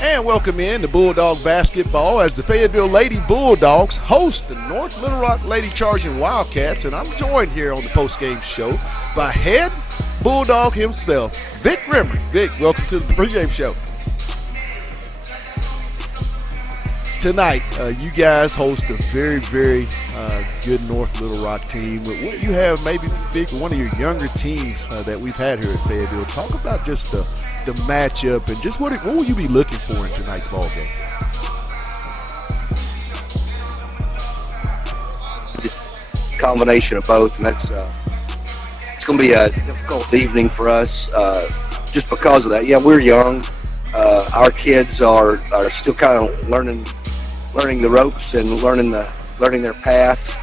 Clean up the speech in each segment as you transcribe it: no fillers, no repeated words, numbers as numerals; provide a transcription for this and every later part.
And welcome in to Bulldog Basketball as the Fayetteville Lady Bulldogs host the North Little Rock Lady Charging Wildcats. And I'm joined here on the postgame show by head Bulldog himself, Vic Rimmer. Vic, welcome to the pregame show. Tonight, you guys host a very, very good North Little Rock team. You have maybe, Vic, one of your younger teams that we've had here at Fayetteville. Talk about just the matchup and just what will you be looking for in tonight's ball game? Combination of both, and that's it's going to be a difficult evening for us just because of that. Yeah, we're young. Our kids are still kind of learning the ropes and learning their path.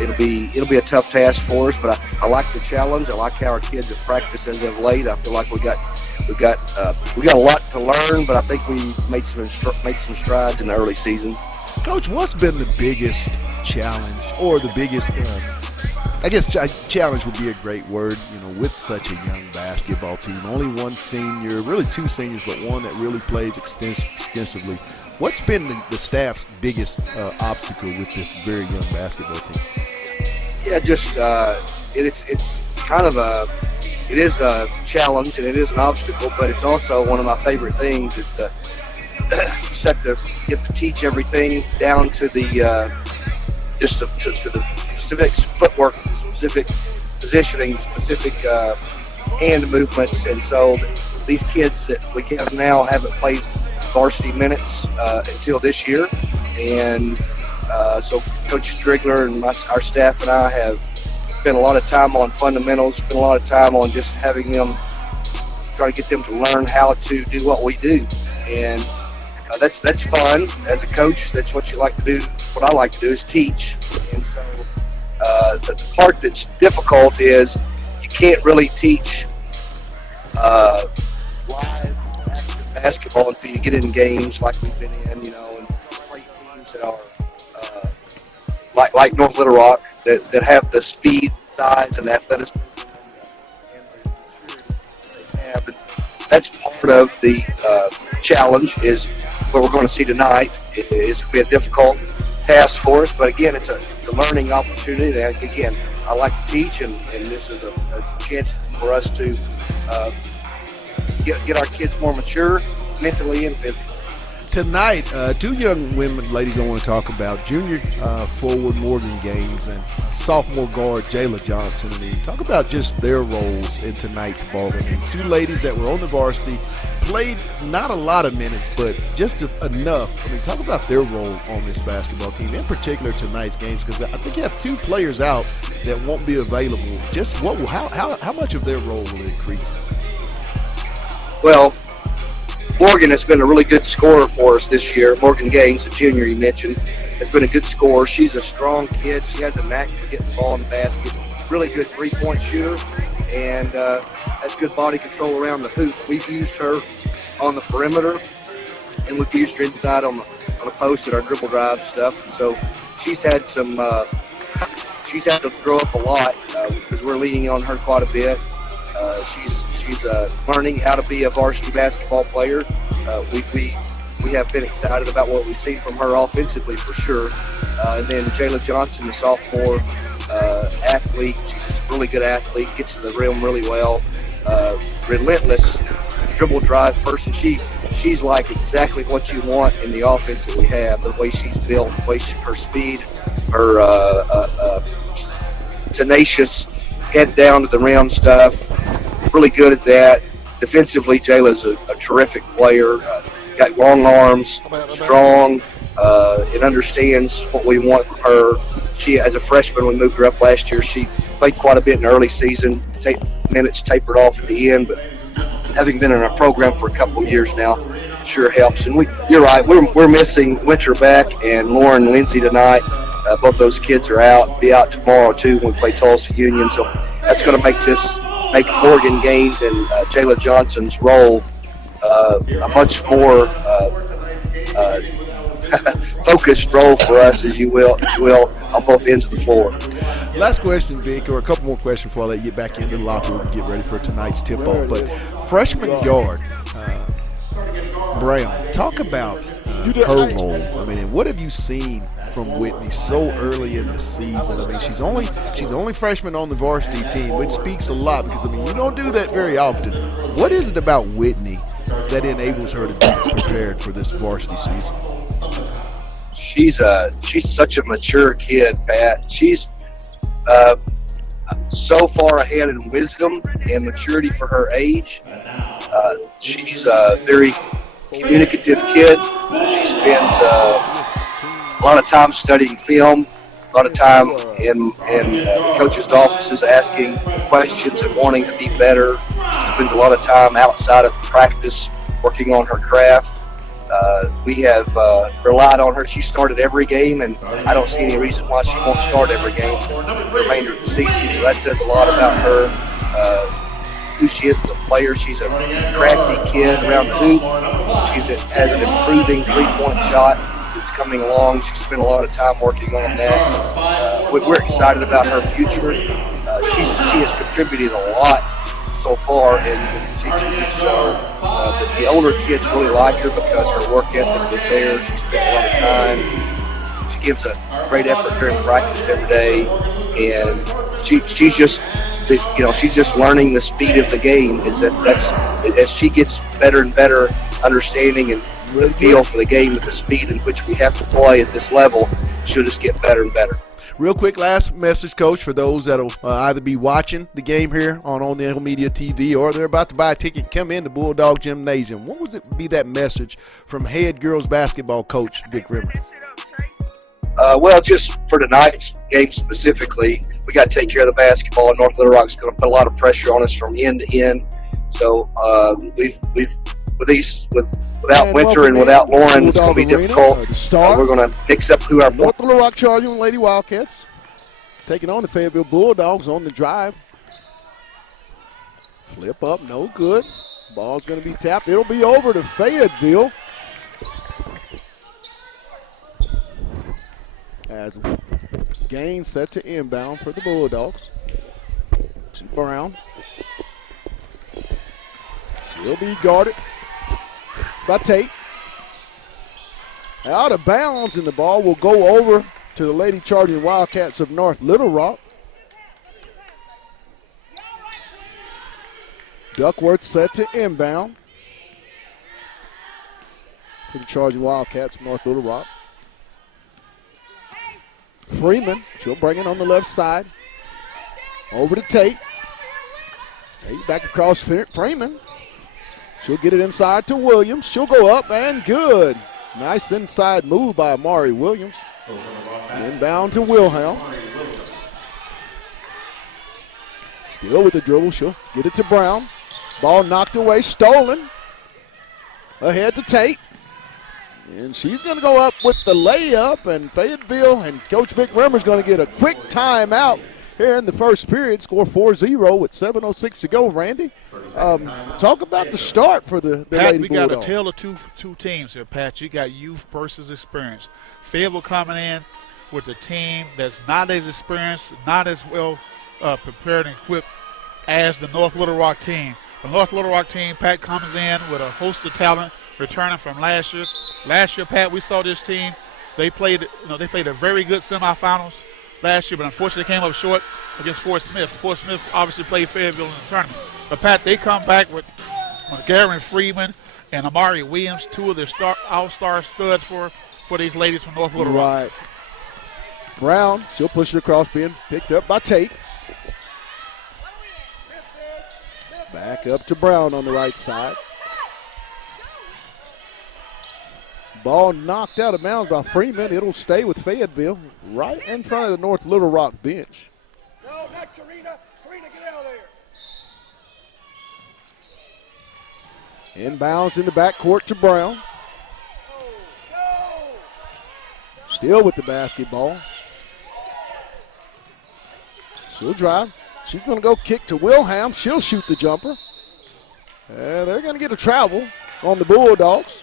It'll be a tough task for us, but I like the challenge. I like how our kids have practiced as of late. I feel like we got a lot to learn, but I think we made some strides in the early season. Coach, what's been the biggest challenge, or the biggest? I guess challenge would be a great word. With such a young basketball team, only one senior, really two seniors, but one that really plays extensively. What's been the staff's biggest obstacle with this very young basketball team? Yeah, just it's kind of it is a challenge and it is an obstacle, but it's also one of my favorite things is to get to teach everything down to the to the specific footwork, specific positioning, specific hand movements, and so these kids that we have now haven't played varsity minutes until this year, and so Coach Strigler and our staff and I have spent a lot of time on fundamentals, spent a lot of time on just having them try to get them to learn how to do what we do, and that's fun as a coach. That's what you like to do. What I like to do is teach, and so the part that's difficult is you can't really teach live active basketball until you get in games like we've been in, and play teams that are like North Little Rock that have the speed, size, and athleticism and the maturity they have. And that's part of the challenge is what we're going to see tonight. It's going to be a difficult task for us, but again, it's a learning opportunity. And again, I like to teach, and this is a chance for us to get our kids more mature mentally and physically. Tonight, two young women, ladies, I want to talk about junior forward Morgan Gaines and sophomore guard Jayla Johnson. Talk about just their roles in tonight's ball game. Two ladies that were on the varsity, played not a lot of minutes, but just enough. Talk about their role on this basketball team, in particular tonight's games, because I think you have two players out that won't be available. Just how much of their role will it increase? Well, Morgan has been a really good scorer for us this year. Morgan Gaines, the junior you mentioned, has been a good scorer. She's a strong kid. She has a knack for getting the ball in the basket. Really good three-point shooter, and has good body control around the hoop. We've used her on the perimeter, and we've used her inside on the post and our dribble drive stuff. And so she's had she's had to grow up a lot because we're leaning on her quite a bit. She's learning how to be a varsity basketball player. We have been excited about what we've seen from her offensively for sure. And then Jayla Johnson, the sophomore athlete, she's a really good athlete, gets to the rim really well. Relentless dribble drive person. She's like exactly what you want in the offense that we have. The way she's built, her speed, her tenacious head down to the rim stuff. Really good at that. Defensively, Jayla's a terrific player. Got long arms, strong, and understands what we want from her. She, as a freshman, we moved her up last year. She played quite a bit in the early season. Minutes tapered off at the end, but having been in our program for a couple of years now, sure helps. And you're right, we're missing Winter Beck and Lauren Lindsay tonight. Both those kids are out. Be out tomorrow too when we play Tulsa Union. So that's going to make Morgan Gaines and Jayla Johnson's role a much more focused role for us, as you will, on both ends of the floor. Last question, Vic, or a couple more questions before I let you get back into the locker room and get ready for tonight's tip-off. But freshman guard Brown, talk about her role. I mean, what have you seen from Whitney so early in the season? I mean, she's the only freshman on the varsity team, which speaks a lot because, I mean, you don't do that very often. What is it about Whitney that enables her to be prepared for this varsity season? She's such a mature kid, Pat. She's so far ahead in wisdom and maturity for her age. She's a very communicative kid. She spends a lot of time studying film, a lot of time in the coaches' offices asking questions and wanting to be better. She spends a lot of time outside of practice working on her craft. We have relied on her. She started every game, and I don't see any reason why she won't start every game for the remainder of the season. So that says a lot about her, who she is as a player. She's a crafty kid around the hoop. She has an improving three-point shot that's coming along. She spent a lot of time working on that. We're excited about her future. She has contributed a lot so far, and she can show that the older kids really like her because her work ethic is there. She spends a lot of time. She gives a great effort during practice every day, and she's just, she's just learning the speed of the game. That's as she gets better and better understanding and the feel for the game at the speed in which we have to play at this level, she'll just get better and better. Real quick, last message, Coach, for those that will either be watching the game here on the Media TV or they're about to buy a ticket, come in the Bulldog Gymnasium. What would it be that message from head girls basketball coach Vic Rimmer? Well, just for tonight's game specifically, we got to take care of the basketball. North Little Rock's going to put a lot of pressure on us from end to end. So without Winter and without Lauren, it's going to be difficult. We're going to mix up who our North Little Rock Charging Lady Wildcats taking on the Fayetteville Bulldogs on the drive. Flip up, no good. Ball's going to be tapped. It'll be over to Fayetteville. As Gain set to inbound for the Bulldogs. To Brown. She'll be guarded by Tate. Out of bounds, and the ball will go over to the Lady Charging Wildcats of North Little Rock. Duckworth set to inbound for the Charging Wildcats of North Little Rock. Freeman, she'll bring it on the left side. Over to Tate. Tate back across Freeman. She'll get it inside to Williams. She'll go up and good. Nice inside move by Amari Williams. Inbound to Wilhelm. Still with the dribble. She'll get it to Brown. Ball knocked away, stolen. Ahead to Tate. And she's going to go up with the layup, and Fayetteville and Coach Vic Rimmer's going to get a quick timeout here in the first period. Score 4-0 with 7:06 to go. Randy, talk about the start for the Pat, Lady we Bulldogs. got a tale of two teams here, Pat. You got youth versus experience. Fayetteville coming in with a team that's not as experienced, not as well prepared and equipped as the North Little Rock team. The North Little Rock team, Pat, comes in with a host of talent returning from last year. Last year, Pat, we saw this team. They played a very good semifinals last year, but unfortunately came up short against Fort Smith. Fort Smith obviously played Fayetteville in the tournament. But, Pat, they come back with Garen Freeman and Amari Williams, two of their all-star studs for these ladies from North Little Rock. Right. Brown, she'll push it across, being picked up by Tate. Back up to Brown on the right side. Ball knocked out of bounds by Freeman. It'll stay with Fayetteville right in front of the North Little Rock bench. No, not Karina. Karina, get out of there. Inbounds in the backcourt to Brown. Still with the basketball. She'll drive. She's going to go kick to Wilhelm. She'll shoot the jumper. And they're going to get a travel on the Bulldogs.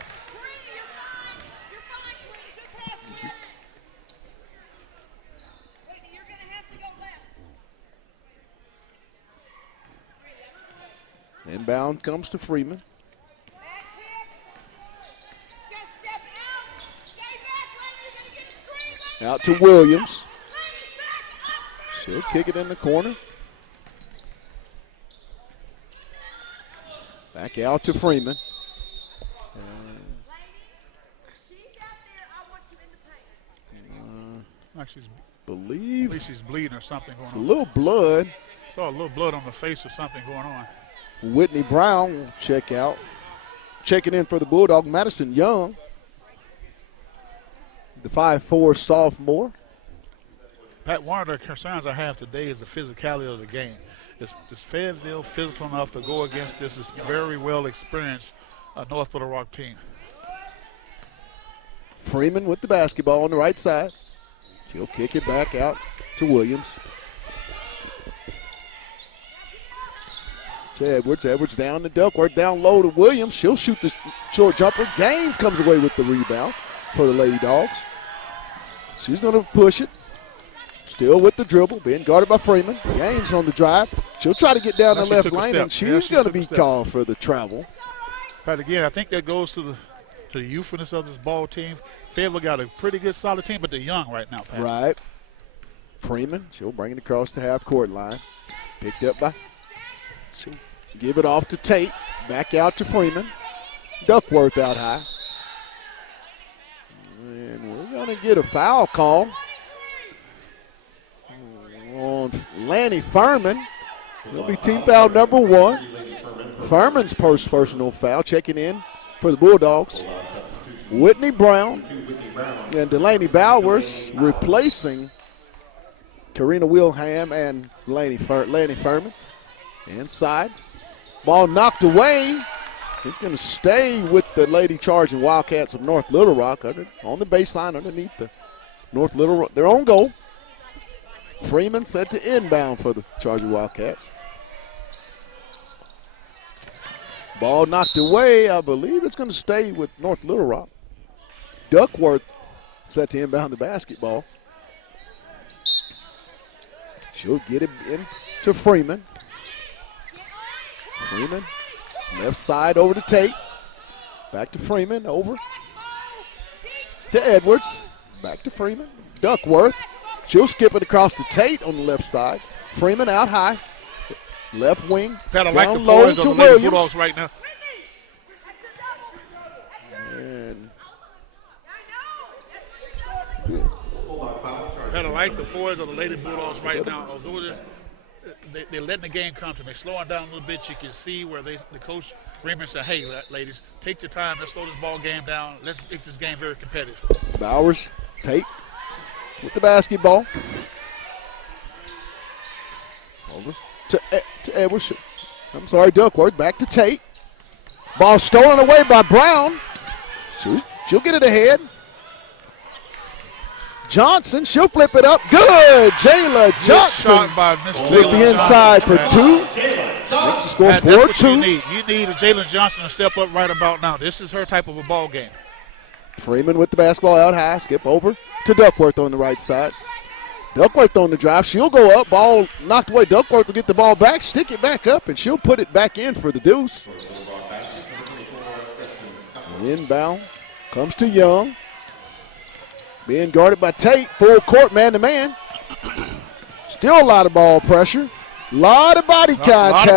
Inbound comes to Freeman. Out to Williams. She'll kick it in the corner. Back out to Freeman. Believe she's bleeding or something going on. A little blood. Saw a little blood on the face or something going on. Whitney Brown will check out. Checking in for the Bulldog, Madison Young, the 5'4" sophomore. Pat, one of the concerns I have today is the physicality of the game. Is Fayetteville physical enough to go against this very well experienced North Little Rock team? Freeman with the basketball on the right side. She'll kick it back out to Williams. To Edwards. Edwards down to Duckworth. Down low to Williams. She'll shoot the short jumper. Gaines comes away with the rebound for the Lady Dogs. She's going to push it. Still with the dribble. Being guarded by Freeman. Gaines on the drive. She'll try to get down the left lane, and she's going to be called for the travel. But again, I think that goes to the youthfulness of this ball team. Fayetteville got a pretty good, solid team, but they're young right now, Pat. Right. Freeman, she'll bring it across the half-court line. Picked up by, she'll give it off to Tate. Back out to Freeman. Duckworth out high. And we're going to get a foul call on Lanny Furman. It'll be team foul number 1. Furman's personal foul. Checking in for the Bulldogs. Whitney Brown and Delaney Bowers replacing Karina Wilhelm and Lanny Furman. Inside. Ball knocked away. It's going to stay with the Lady Charging Wildcats of North Little Rock on the baseline underneath the North Little Rock. Their own goal. Freeman set to inbound for the Charging Wildcats. Ball knocked away. I believe it's going to stay with North Little Rock. Duckworth set to inbound the basketball. She'll get it in to Freeman. Freeman, left side over to Tate. Back to Freeman, over to Edwards. Back to Freeman. Duckworth. She'll skip it across to Tate on the left side. Freeman out high. Left wing. Pat, I down like the low boys to of the Lady Williams. Bulldogs right now. And Pat, I like the boys of the Lady Bulldogs right now. Although they're letting the game come to them. They're slowing down a little bit. You can see where the coach Raymond said, hey, ladies, take your time. Let's slow this ball game down. Let's make this game very competitive. Bowers, Tate with the basketball. Over to Edwards. I'm sorry, Duckworth. Back to Tate. Ball stolen away by Brown. She'll get it ahead. Johnson, she'll flip it up. Good. Jayla Johnson with the inside for 2. Makes the score 4-2. You need a Jalen Johnson to step up right about now. This is her type of a ball game. Freeman with the basketball out high. Skip over to Duckworth on the right side. Duckworth on the drive. She'll go up. Ball knocked away. Duckworth will get the ball back, stick it back up, and she'll put it back in for the deuce. Inbound comes to Young. Being guarded by Tate. Full court, man-to-man. Still a lot of ball pressure. Lot of body contact.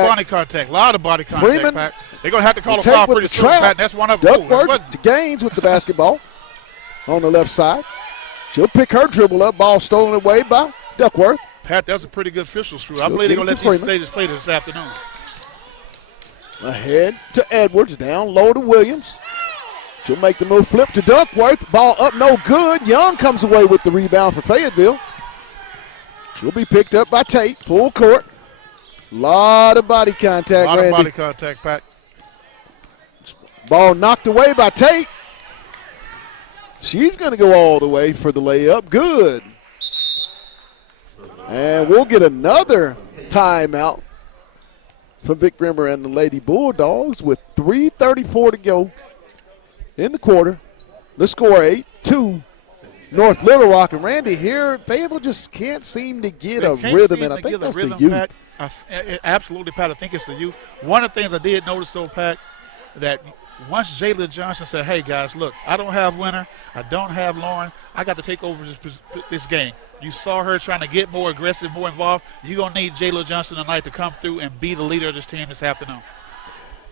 Lot of body contact. Freeman. Pat. They're going to have to call a foul pretty soon, Pat. That's one of them. Duckworth to Gaines with the basketball on the left side. She'll pick her dribble up. Ball stolen away by Duckworth. Pat, that's a pretty good official screw. I believe they're going to let these ladies play this afternoon. Ahead to Edwards. Down low to Williams. She'll make the move. Flip to Duckworth. Ball up, no good. Young comes away with the rebound for Fayetteville. She'll be picked up by Tate. Full court. Lot of body contact, A lot Randy. of body contact, Pat. Ball knocked away by Tate. She's going to go all the way for the layup. Good. And we'll get another timeout from Vic Rimmer and the Lady Bulldogs with 3:34 to go in the quarter. The score 8-2 North Little Rock. And Randy, here, Fayetteville just can't seem to get a rhythm, and I think that's the youth. Pat. Absolutely, Pat. I think it's the youth. One of the things I did notice, though, Pat, that once Jayla Johnson said, hey, guys, look, I don't have Winter. I don't have Lauren. I got to take over this game. You saw her trying to get more aggressive, more involved. You're going to need Jayla Johnson tonight to come through and be the leader of this team this afternoon.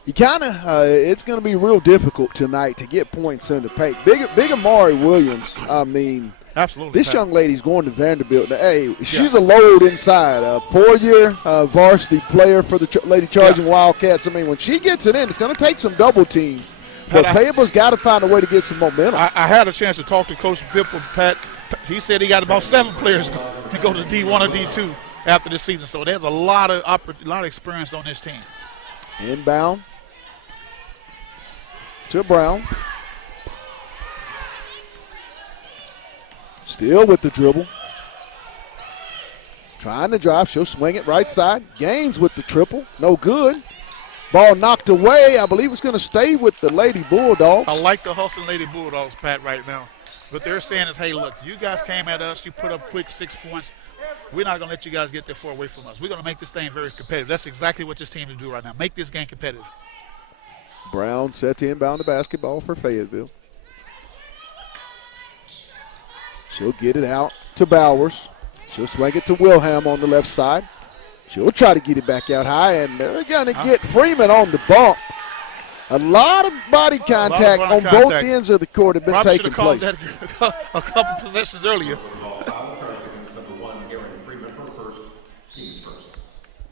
You kind of, it's going to be real difficult tonight to get points in the paint. Big Amari Williams, I mean, absolutely. This young lady's going to Vanderbilt. Now, hey, she's a load inside. A 4-year varsity player for the Lady Charging Wildcats. I mean, when she gets it in, it's going to take some double teams. But Fayetteville's got to find a way to get some momentum. I had a chance to talk to Coach Vipple, Pat. He said he got about 7 players to go to D1 or D2 after this season. So there's a lot of experience on this team. Inbound to Brown. Still with the dribble. Trying to drive. She'll swing it right side. Gaines with the triple. No good. Ball knocked away. I believe it's going to stay with the Lady Bulldogs. I like the hustling Lady Bulldogs, Pat, right now. What they're saying is, hey, look, you guys came at us. You put up quick 6 points. We're not going to let you guys get that far away from us. We're going to make this thing very competitive. That's exactly what this team is doing right now. Make this game competitive. Brown set to inbound the basketball for Fayetteville. She'll get it out to Bowers. She'll swing it to Wilhelm on the left side. She'll try to get it back out high, and they're going to get Freeman on the bump. A lot of body contact on both ends of the court have been taking place. That a couple possessions earlier.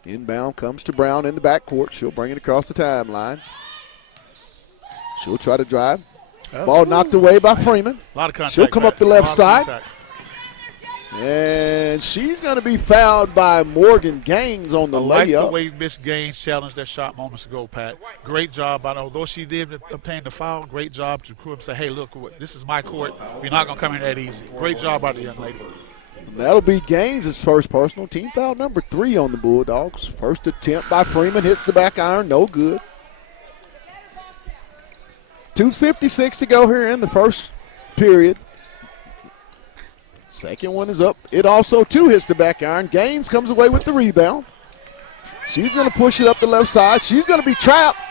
Inbound comes to Brown in the backcourt. She'll bring it across the timeline. She'll try to drive. Ball knocked away by Freeman. A lot of contact. She'll come up the left side. And she's going to be fouled by Morgan Gaines on the layup. I like the way Miss Gaines challenged that shot moments ago, Pat. Great job. Although she did obtain the foul, great job to crew up and say, hey, look, this is my court. We're not going to come in that easy. Great job by the young lady. And that'll be Gaines' first personal. Team foul number 3 on the Bulldogs. First attempt by Freeman. Hits the back iron. No good. 2:56 to go here in the first period. Second one is up. It also, too, hits the back iron. Gaines comes away with the rebound. She's going to push it up the left side. She's going to be trapped.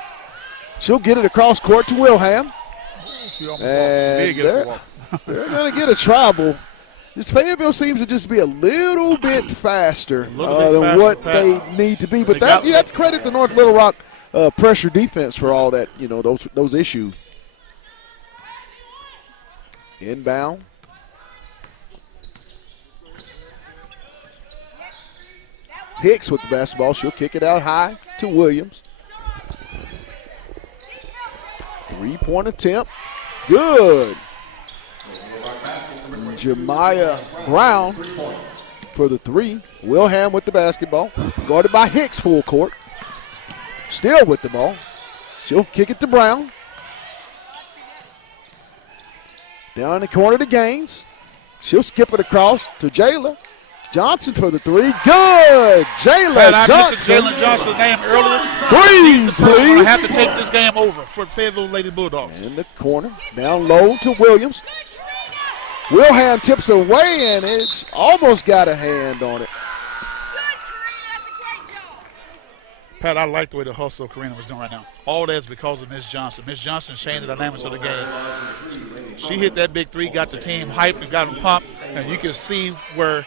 She'll get it across court to Wilhelm. And they're going to get a travel. This Fayetteville seems to just be a little bit faster than what they need to be. But that, you have to credit the North Little Rock pressure defense for all that, those issues. Inbound. Hicks with the basketball. She'll kick it out high to Williams. 3-point attempt. Good. Jemiah Brown for the 3. Wilhelm with the basketball. Guarded by Hicks full court. Still with the ball. She'll kick it to Brown. Down in the corner to Gaines. She'll skip it across to Jayla Johnson for the 3. Good! Jayla Johnson. Jayla Johnson's name earlier. Threes, please. I have to take this game over for Fayetteville Lady Bulldogs. In the corner. Down low to Williams. Wilhelm tips away, and it's almost got a hand on it. Pat, I like the way the hustle Karina was doing right now. All that's because of Miss Johnson. Miss Johnson changed the dynamics of the game. She hit that big 3, got the team hyped and got them pumped, and you can see where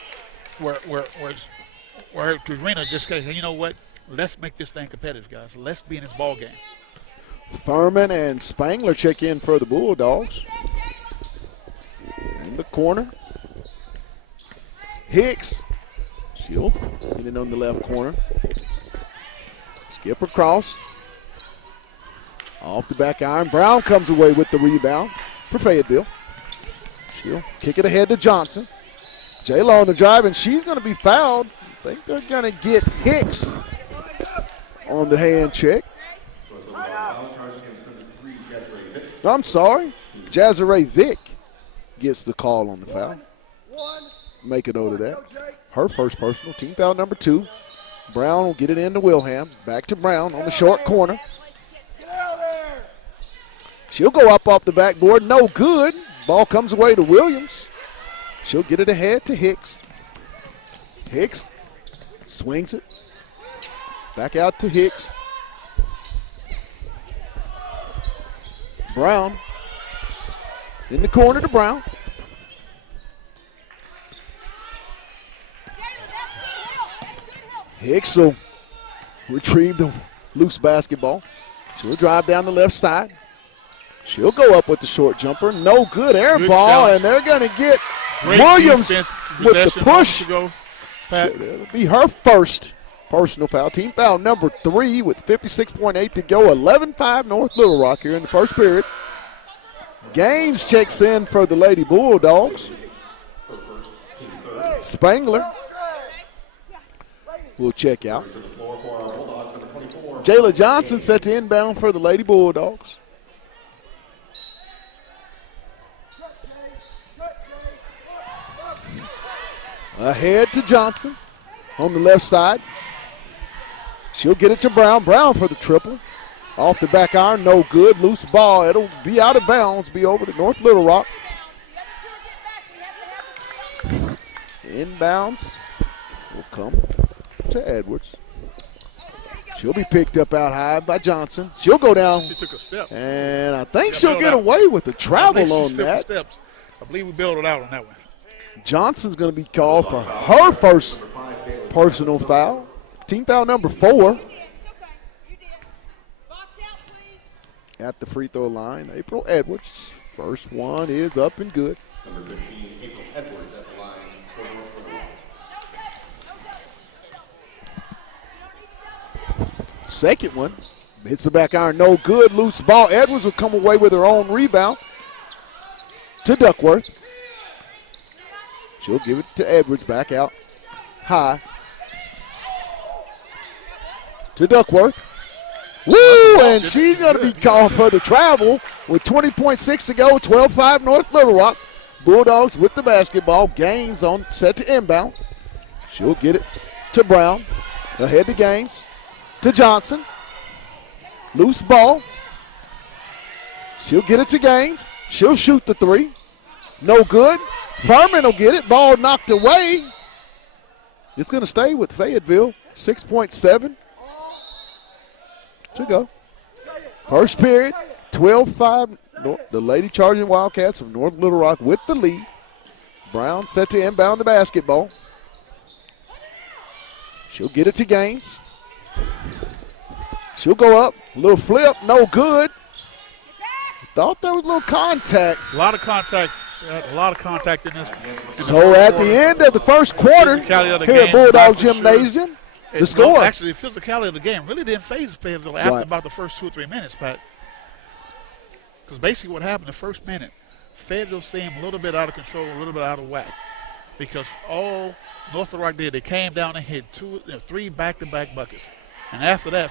Karina just said, hey, you know what? Let's make this thing competitive, guys. Let's be in this ball game. Thurman and Spangler check in for the Bulldogs. In the corner. Hicks. She'll get it on the left corner. Skip across. Off the back iron. Brown comes away with the rebound for Fayetteville. She'll kick it ahead to Johnson. Jayla on the drive, and she's going to be fouled. I think they're going to get Hicks on the hand check. I'm sorry. Jazzaray Vick gets the call on the foul. Make a note of that. Her first personal. Team foul number 2. Brown will get it into Wilhelm. Back to Brown on the short corner. She'll go up off the backboard. No good. Ball comes away to Williams. She'll get it ahead to Hicks. Hicks swings it. Back out to Hicks. Brown in the corner to Brown. Hicks will retrieve the loose basketball. She'll drive down the left side. She'll go up with the short jumper. No good air ball, and they're going to get Great Williams defense, with the possession, push. to go, Pat. It'll be her first personal foul. Team foul number 3 with 56.8 to go. 11-5 North Little Rock here in the first period. Gaines checks in for the Lady Bulldogs. Spangler will check out. Jayla Johnson set to inbound for the Lady Bulldogs. Ahead to Johnson on the left side. She'll get it to Brown. Brown for the triple. Off the back iron, no good. Loose ball. It'll be out of bounds, be over to North Little Rock. Inbounds will come to Edwards. She'll be picked up out high by Johnson. She'll go down. She took a step. And I think she'll get away with the travel on that. Steps. I believe we bailed it out on that one. Johnson's going to be called for her first personal foul. Team foul number 4. At the free throw line, April Edwards. First one is up and good. Number 15, April Edwards at the line for North Little Rock. Second one hits the back iron, no good. Loose ball. Edwards will come away with her own rebound to Duckworth. She'll give it to Edwards, back out high to Duckworth. Woo! And she's going to be called for the travel with 20.6 to go. 12-5 North Little Rock. Bulldogs with the basketball. Gaines on set to inbound. She'll get it to Brown. Ahead to Gaines. To Johnson. Loose ball. She'll get it to Gaines. She'll shoot the 3. No good. Furman will get it. Ball knocked away. It's going to stay with Fayetteville. 6.7 to go. First period, 12-5. The Lady Charging Wildcats of North Little Rock with the lead. Brown set to inbound the basketball. She'll get it to Gaines. She'll go up. A little flip, no good. Thought there was a little contact. A lot of contact. A lot of contact in this. So at the end of the first quarter, here at Bulldog Gymnasium, the score. Actually, the physicality of the game really didn't phase Fayetteville after about the first 2 or 3 minutes, Pat. Because basically what happened the first minute, Fayetteville seemed a little bit out of control, a little bit out of whack. Because all North Little Rock did, they came down and hit 3 back-to-back buckets. And after that,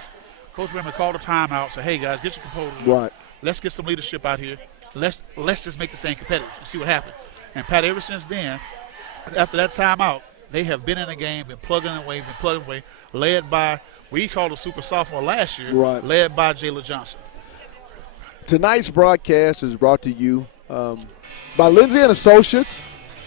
Coach Raymond called a timeout, said, hey, guys, get your composure. Right. Let's get some leadership out here. Let's just make this thing competitive and see what happens. And, Pat, ever since then, after that timeout, they have been in the game, been plugging away, led by, we called a super sophomore last year, led by Jayla Johnson. Tonight's broadcast is brought to you by Lindsay & Associates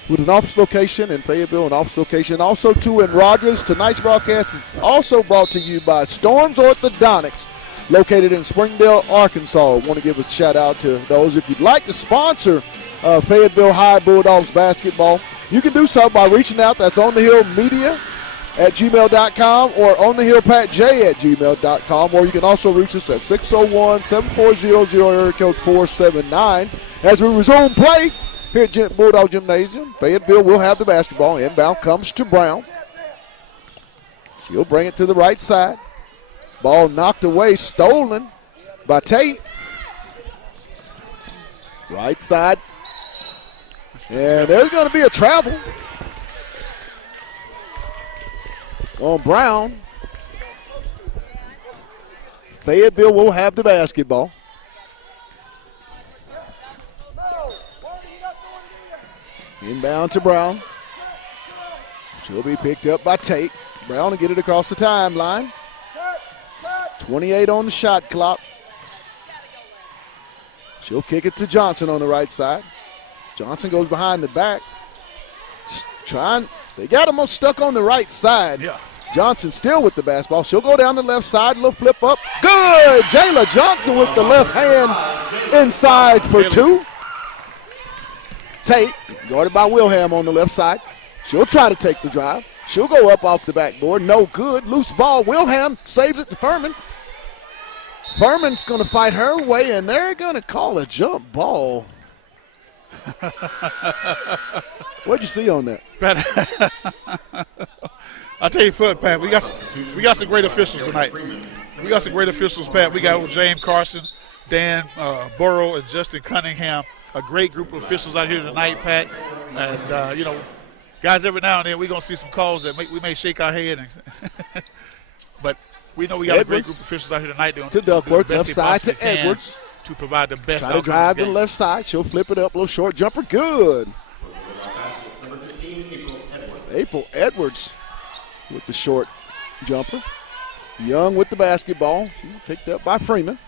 with an office location in Fayetteville, an office location also too in Rogers. Tonight's broadcast is also brought to you by Storms Orthodontics, located in Springdale, Arkansas. I want to give a shout out to those. If you'd like to sponsor Fayetteville High Bulldogs basketball, you can do so by reaching out. That's onthehillmedia@gmail.com or onthehillpatj@gmail.com, or you can also reach us at 601-7400 area code 479. As we resume play here at Bulldog Gymnasium, Fayetteville will have the basketball. Inbound comes to Brown. She'll bring it to the right side. Ball knocked away, stolen by Tate. Right side. And there's going to be a travel on Brown. Fayetteville will have the basketball. Inbound to Brown. She'll be picked up by Tate. Brown will get it across the timeline. 28 on the shot clock. She'll kick it to Johnson on the right side. Johnson goes behind the back. They got him stuck on the right side. Yeah. Johnson still with the basketball. She'll go down the left side, little flip up. Good! Jayla Johnson with the left hand inside for two. Tate, guarded by Wilhelm on the left side. She'll try to take the drive. She'll go up off the backboard. No good. Loose ball. Wilhelm saves it to Furman. Furman's going to fight her way, and they're going to call a jump ball. What'd you see on that? I'll tell you what, Pat, we got some great officials tonight. We got some great officials, Pat. We got James Carson, Dan Burrow, and Justin Cunningham. A great group of officials out here tonight, Pat. And, guys, every now and then we're going to see some calls that we may shake our head. But we know we got a great group of officials out here tonight. To Duckworth, left side to Edwards. To provide the best. Try to drive to the left side. She'll flip it up. A little short jumper. Good. April Edwards with the short jumper. Young with the basketball. She picked up by Freeman.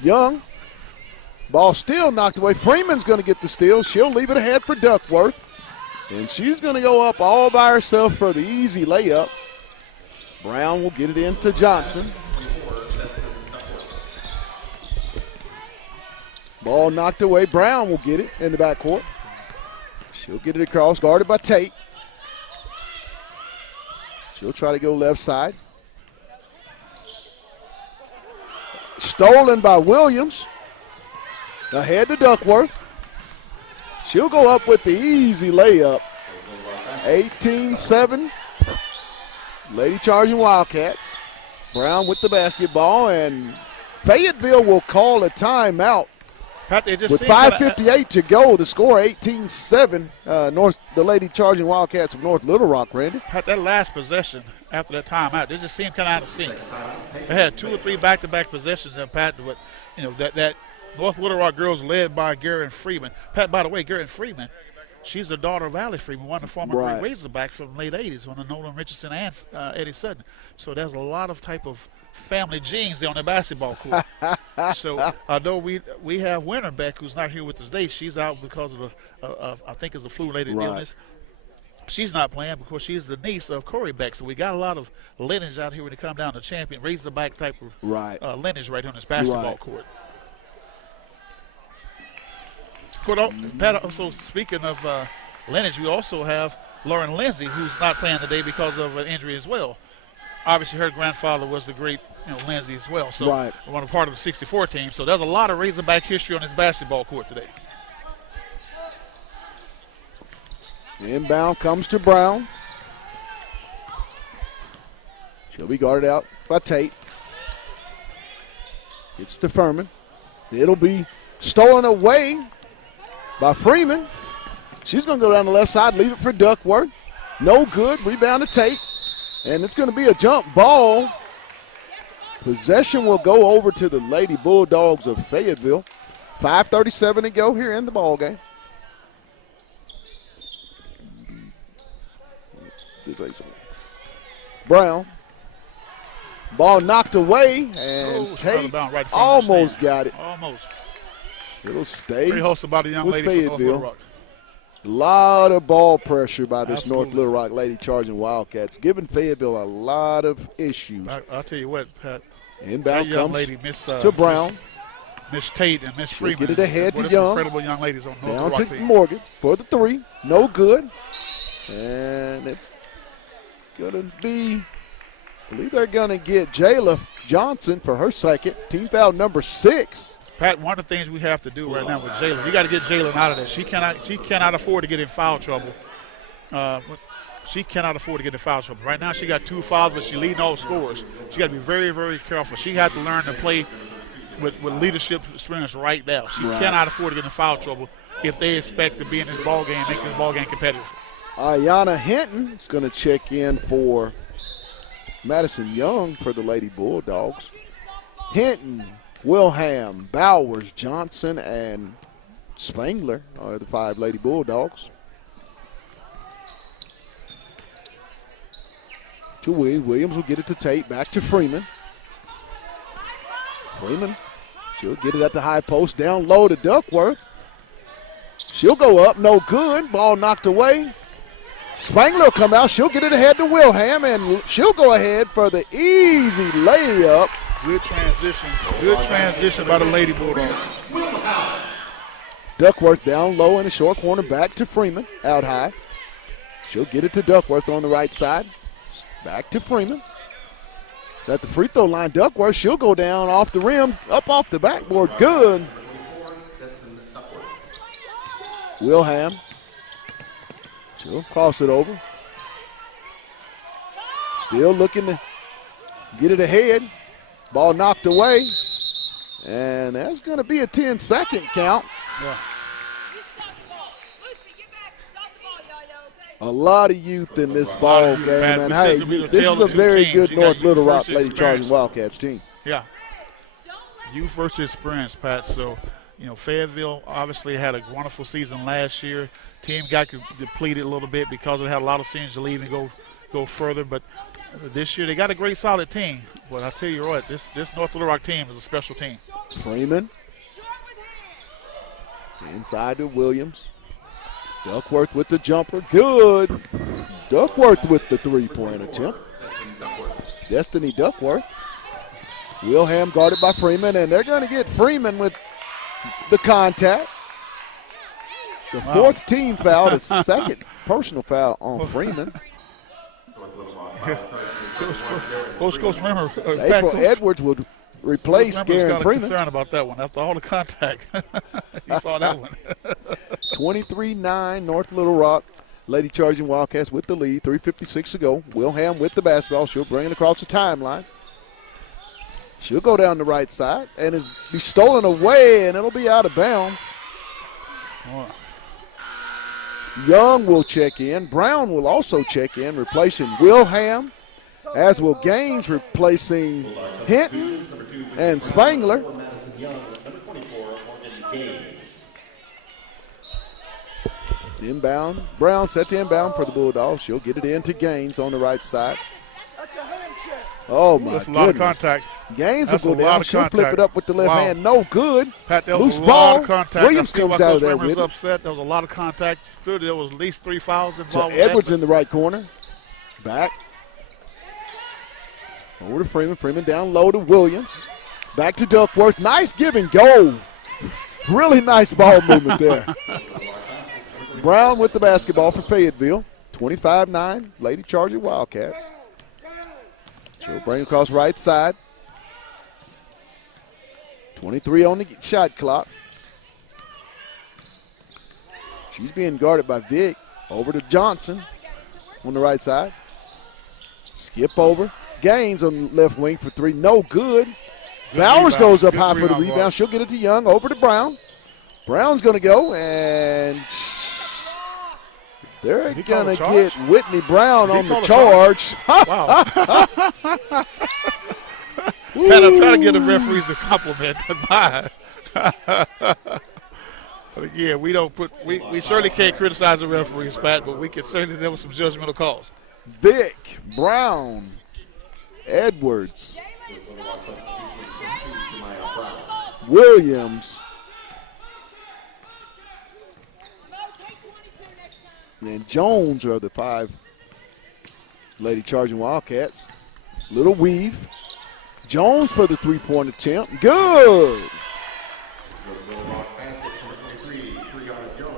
Young. Ball still knocked away. Freeman's going to get the steal. She'll leave it ahead for Duckworth. And she's going to go up all by herself for the easy layup. Brown will get it into Johnson. Ball knocked away. Brown will get it in the backcourt. She'll get it across, guarded by Tate. She'll try to go left side. Stolen by Williams. Ahead to Duckworth. She'll go up with the easy layup. 18-7. Lady Charging Wildcats. Brown with the basketball, and Fayetteville will call a timeout. Pat, with 5:58 to go, the score 18-7. The Lady Charging Wildcats of North Little Rock, Randy. Pat, that last possession after that timeout, they just seemed kind of out of sync. They had 2 or 3 back-to-back possessions, and Pat, that North Little Rock girls led by Garrett Freeman. Pat, by the way, Garrett Freeman, she's the daughter of Allie Freeman, one of the former great Razorbacks from the late 80s, one of Nolan Richardson and Eddie Sutton. So there's a lot of type of family genes there on the basketball court. So although we have Winter Beck, who's not here with us today, she's out because of I think it's a flu-related illness. She's not playing because she's the niece of Corey Beck. So we got a lot of lineage out here when they come down to champion, Razorback type of lineage right here on this basketball court. Pat, also speaking of lineage, we also have Lauren Lindsay, who's not playing today because of an injury as well. Obviously, her grandfather was the great Lindsay as well. So one part of the 64 team. So there's a lot of Razorback history on this basketball court today. Inbound comes to Brown. She'll be guarded out by Tate. Gets to Furman. It'll be stolen away by Freeman. She's going to go down the left side, leave it for Duckworth. No good. Rebound to Tate. And it's going to be a jump ball. Possession will go over to the Lady Bulldogs of Fayetteville. 5:37 to go here in the ball game. Brown. Ball knocked away, and Tate almost got it. Almost. It'll stay Pretty hostile by the young with lady from North Little Fayetteville. Rock. A lot of ball pressure by this Absolutely. North Little Rock Lady Charging Wildcats, giving Fayetteville a lot of issues. I'll tell you what, Pat. Inbound comes lady, to Brown. Miss Tate and Miss Freeman. Get it ahead to What Young. incredible young ladies on North Down Little Rock to team. Morgan for the three. No good. And it's going to be, I believe they're going to get Jayla Johnson for her second. Team foul number 6. Pat, one of the things we have to do right now with Jalen, we got to get Jalen out of there. She cannot afford to get in foul trouble. She cannot afford to get in foul trouble. Right now she got 2 fouls, but she's leading all scorers. She got to be very, very careful. She had to learn to play with leadership experience right now. She cannot afford to get in foul trouble if they expect to be in this ball game, make this ball game competitive. Ayanna Hinton is going to check in for Madison Young for the Lady Bulldogs. Hinton, Wilhelm, Bowers, Johnson, and Spangler are the 5 Lady Bulldogs. To Williams will get it to Tate, back to Freeman. Freeman, she'll get it at the high post, down low to Duckworth. She'll go up, no good. Ball knocked away. Spangler will come out. She'll get it ahead to Wilhelm, and she'll go ahead for the easy layup. Good transition. Good transition by the Lady Bulldogs. Duckworth down low in the short corner, back to Freeman, out high. She'll get it to Duckworth on the right side. Back to Freeman. At the free throw line, Duckworth, she'll go down off the rim, up off the backboard. Good. Wilhelm. She'll cross it over. Still looking to get it ahead. Ball knocked away. And that's going to be a 10-second count. Yeah. A lot of youth in this ball game, and hey, this is a very good North Little Rock Lady Charging Wildcats team. Yeah. Youth versus experience, Pat. So, you know, Fayetteville obviously had a wonderful season last year. Team got depleted a little bit because they had a lot of seniors to leave and go further. But this year they got a great, solid team. But I tell you what, this North Little Rock team is a special team. Freeman. Inside to Williams. Duckworth with the jumper. Good. Duckworth with the three-point attempt. Destiny Duckworth. Wilhelm guarded by Freeman, and they're going to get Freeman with the contact. The fourth team foul, the second personal foul on Freeman. Coach, remember, April Edwards would replace Garen Freeman. Concerned about that one after all the contact. He saw that one. 23-9 North Little Rock. Lady Charging Wildcats with the lead. 3:56 to go. Wilhelm with the basketball. She'll bring it across the timeline. She'll go down the right side and is be stolen away, and it'll be out of bounds. Young will check in. Brown will also check in, replacing Wilhelm, as will Gaines replacing Hinton and Spangler. Inbound. Brown set to inbound for the Bulldogs. She'll get it into Gaines on the right side. Oh, my goodness. That's a lot of contact. Gaines will go down. She'll flip it up with the left hand. No good. Pat, there Loose was a ball. lot of contact. Williams comes out of there with it. Upset. There was a lot of contact. There was at least 3 fouls involved. So Edwards in the right corner. Back. Over to Freeman. Freeman down low to Williams. Back to Duckworth. Nice give and go. Really nice ball movement there. Brown with the basketball for Fayetteville. 25-9, Lady Charging Wildcats. She'll bring across right side. 23 on the shot clock. She's being guarded by Vick. Over to Johnson on the right side. Skip over. Gaines on the left wing for three. No good. Bowers goes up high for the rebound. She'll get it to Young. Over to Brown. Brown's going to go, and they're going to get Whitney Brown on the charge. Wow. Pat, I'm trying to give the referees a compliment. But again, we certainly can't criticize the referees, Pat, but we can certainly, there was some judgmental calls. Vick, Brown, Edwards, Williams, and Jones are the 5 Lady Charging Wildcats. Little weave. Jones for the three-point attempt. Good.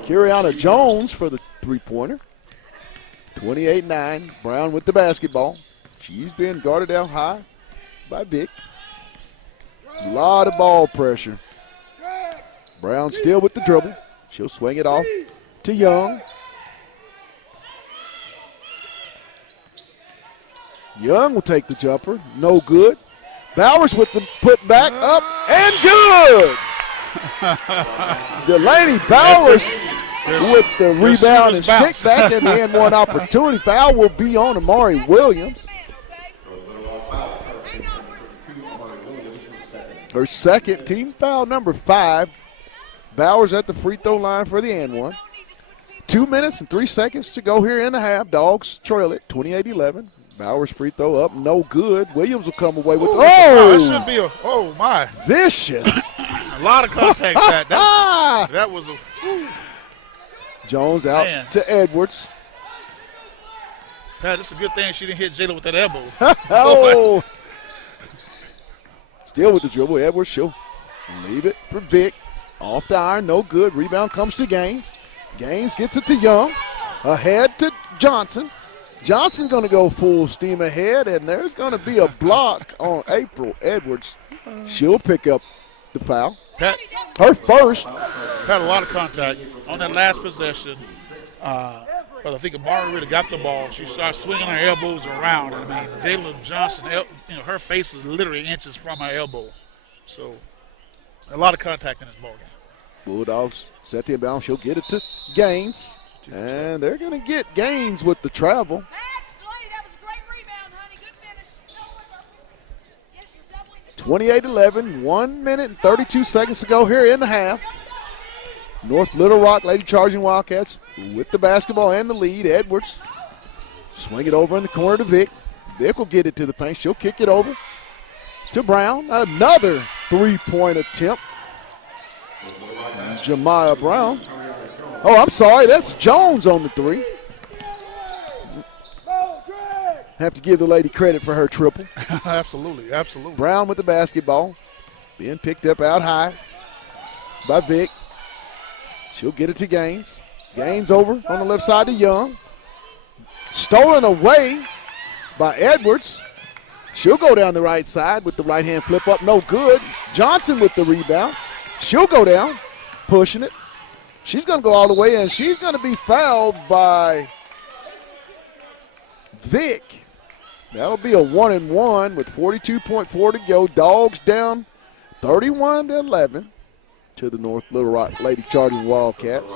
Kiriana Jones for the three-pointer. 28-9. Brown with the basketball. She's being guarded out high by Vick. A lot of ball pressure. Brown still with the dribble. She'll swing it off to Young. Young will take the jumper. No good. Bowers with the put back up and good. Delaney Bowers with the rebound and stick back and the end one opportunity. Foul will be on Amari Williams. Her second, team foul number 5. Bowers at the free throw line for the and one. 2 minutes and 3 seconds to go here in the half. Dogs trail it 28-11. Bowers free throw up, no good. Williams will come away with, That should be my. Vicious. A lot of contact, Pat. That was a. Jones out Man. to Edwards. Pat, it's a good thing she didn't hit Jayla with that elbow. Oh. Still with the dribble. Edwards, she'll leave it for Vic. Off the iron, no good. Rebound comes to Gaines. Gaines gets it to Young. Ahead to Johnson. Johnson going to go full steam ahead, and there's going to be a block on April Edwards. She'll pick up the foul. Pat, Her first. had a lot of contact on that last possession. But I think if Margarita got the ball, she started swinging her elbows around. I mean, Jayla Johnson, her face was literally inches from her elbow. So, a lot of contact in this ball game. Bulldogs set the inbound. She'll get it to Gaines. And they're going to get Gaines with the travel. That was a great rebound, honey. Good finish. 28-11, 1 minute and 32 seconds to go here in the half. North Little Rock Lady Charging Wildcats with the basketball and the lead. Edwards swing it over in the corner to Vic. Vic will get it to the paint. She'll kick it over to Brown. Another three-point attempt. Jemiah Brown. Oh, I'm sorry. That's Jones on the three. Have to give the lady credit for her triple. Absolutely, absolutely. Brown with the basketball. Being picked up out high by Vic. She'll get it to Gaines. Gaines over on the left side to Young. Stolen away by Edwards. She'll go down the right side with the right hand flip up. No good. Johnson with the rebound. She'll go down, pushing it. She's going to go all the way, and she's going to be fouled by Vic. That'll be a 1-and-1 with 42.4 to go. Dogs down 31-11 to the North Little Rock Lady Charging Wildcats.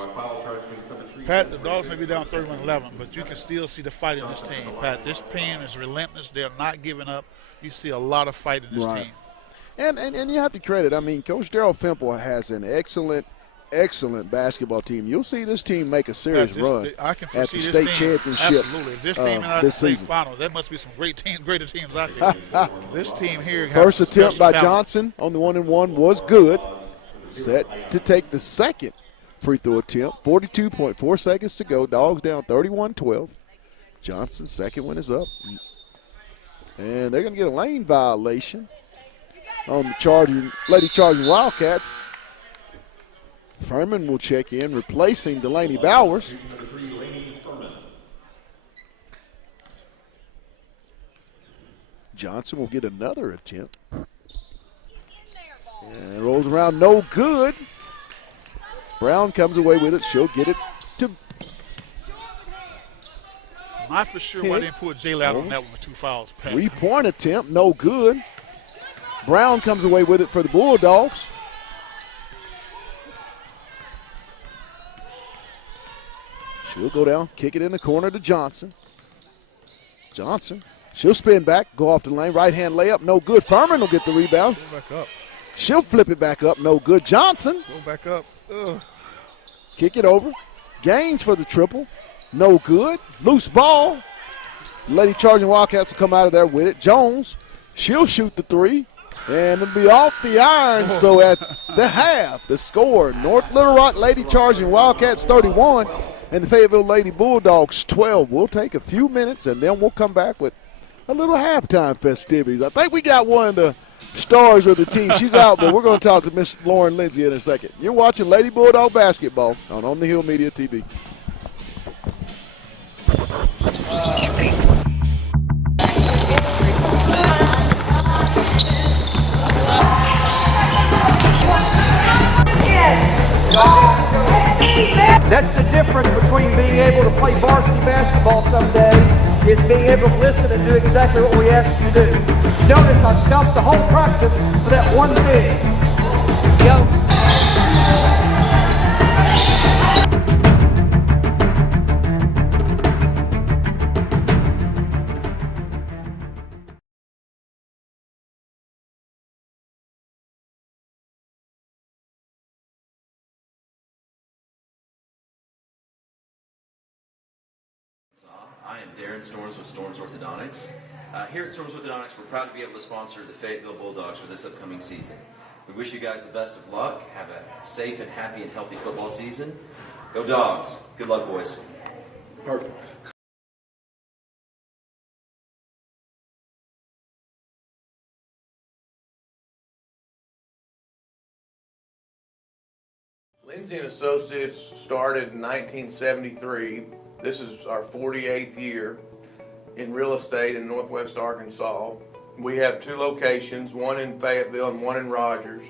Pat, the Dogs may be down 31-11, but you can still see the fight in this team. Pat, this team is relentless. They're not giving up. You see a lot of fight in this team. And you have to credit, I mean, Coach Darrell Fimple has an excellent basketball team. You'll see this team make a serious run at the state championship absolutely. If this team this season. Finals, there must be some greater teams out there. This team here. First attempt by Johnson on the 1-and-1 was good. Set to take the second free throw attempt. 42.4 seconds to go. Dogs down 31-12. Johnson's second one is up. And they're going to get a lane violation on the Lady Charging Wildcats. Furman will check in, replacing Delaney Bowers. Johnson will get another attempt. And rolls around, no good. Brown comes away with it. She'll get it to Not for sure why they didn't put Jayla out on that one with 2 fouls. Pat. 3-point attempt, no good. Brown comes away with it for the Bulldogs. She'll go down, kick it in the corner to Johnson. Johnson, she'll spin back, go off the lane, right-hand layup, no good. Furman will get the rebound. Go back up. She'll flip it back up, no good. Johnson, Go back up. Ugh. kick it over. Gaines for the triple, no good. Loose ball. Lady Charging Wildcats will come out of there with it. Jones, she'll shoot the three, and it'll be off the iron. So at the half, the score, North Little Rock Lady Charging Wildcats 31 and the Fayetteville Lady Bulldogs 12. We'll take a few minutes, and then we'll come back with a little halftime festivities. I think we got one of the stars of the team. She's out, but we're going to talk to Miss Lauren Lindsay in a second. You're watching Lady Bulldog basketball on the Hill Media TV. That's the difference between being able to play varsity basketball someday is being able to listen and do exactly what we ask you to do. Notice I stopped the whole practice for that one thing. I am Darren Storms with Storms Orthodontics. Here at Storms Orthodontics, we're proud to be able to sponsor the Fayetteville Bulldogs for this upcoming season. We wish you guys the best of luck. Have a safe and happy and healthy football season. Go Dogs. Good luck, boys. Perfect. Lindsay & Associates started in 1973. This is our 48th year in real estate in Northwest Arkansas. We have 2 locations, one in Fayetteville and one in Rogers.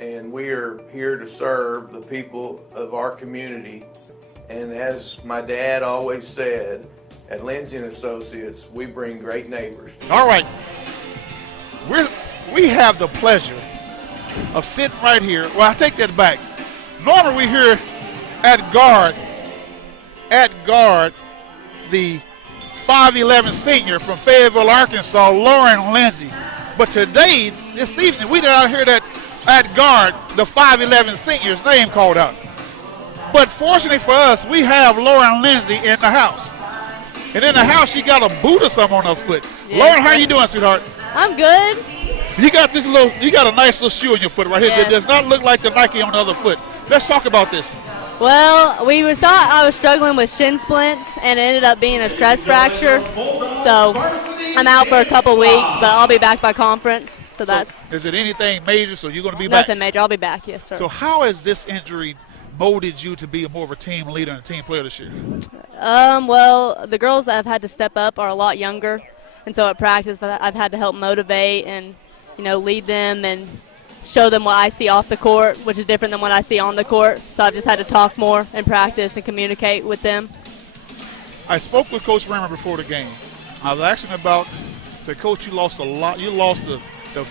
And we are here to serve the people of our community. And as my dad always said, at Lindsay & Associates, we bring great neighbors. All right. We have the pleasure of sitting right here. Well, I take that back. Normally we're here at guard, the 5'11" senior from Fayetteville, Arkansas, Lauren Lindsay. But today, this evening, we out here at guard, the 5'11" senior's name called out. But fortunately for us, we have Lauren Lindsay in the house. And in the house, she got a boot or something on her foot. Yes. Lauren, how you doing, sweetheart? I'm good. You got a nice little shoe on your foot right here. Yes. It does not look like the Nike on the other foot. Let's talk about this. Well, we thought I was struggling with shin splints, and it ended up being a stress fracture. So I'm out for a couple weeks, but I'll be back by conference. So that's. Is it anything major? So you're going to be back? Nothing major. I'll be back, yes, sir. So how has this injury molded you to be more of a team leader and a team player this year? Well, the girls that have had to step up are a lot younger, and so at practice I've had to help motivate and, lead them and show them what I see off the court, which is different than what I see on the court. So I've just had to talk more in practice and communicate with them. I spoke with Coach Rimmer before the game. I was asking about the coach. You lost a lot. You lost the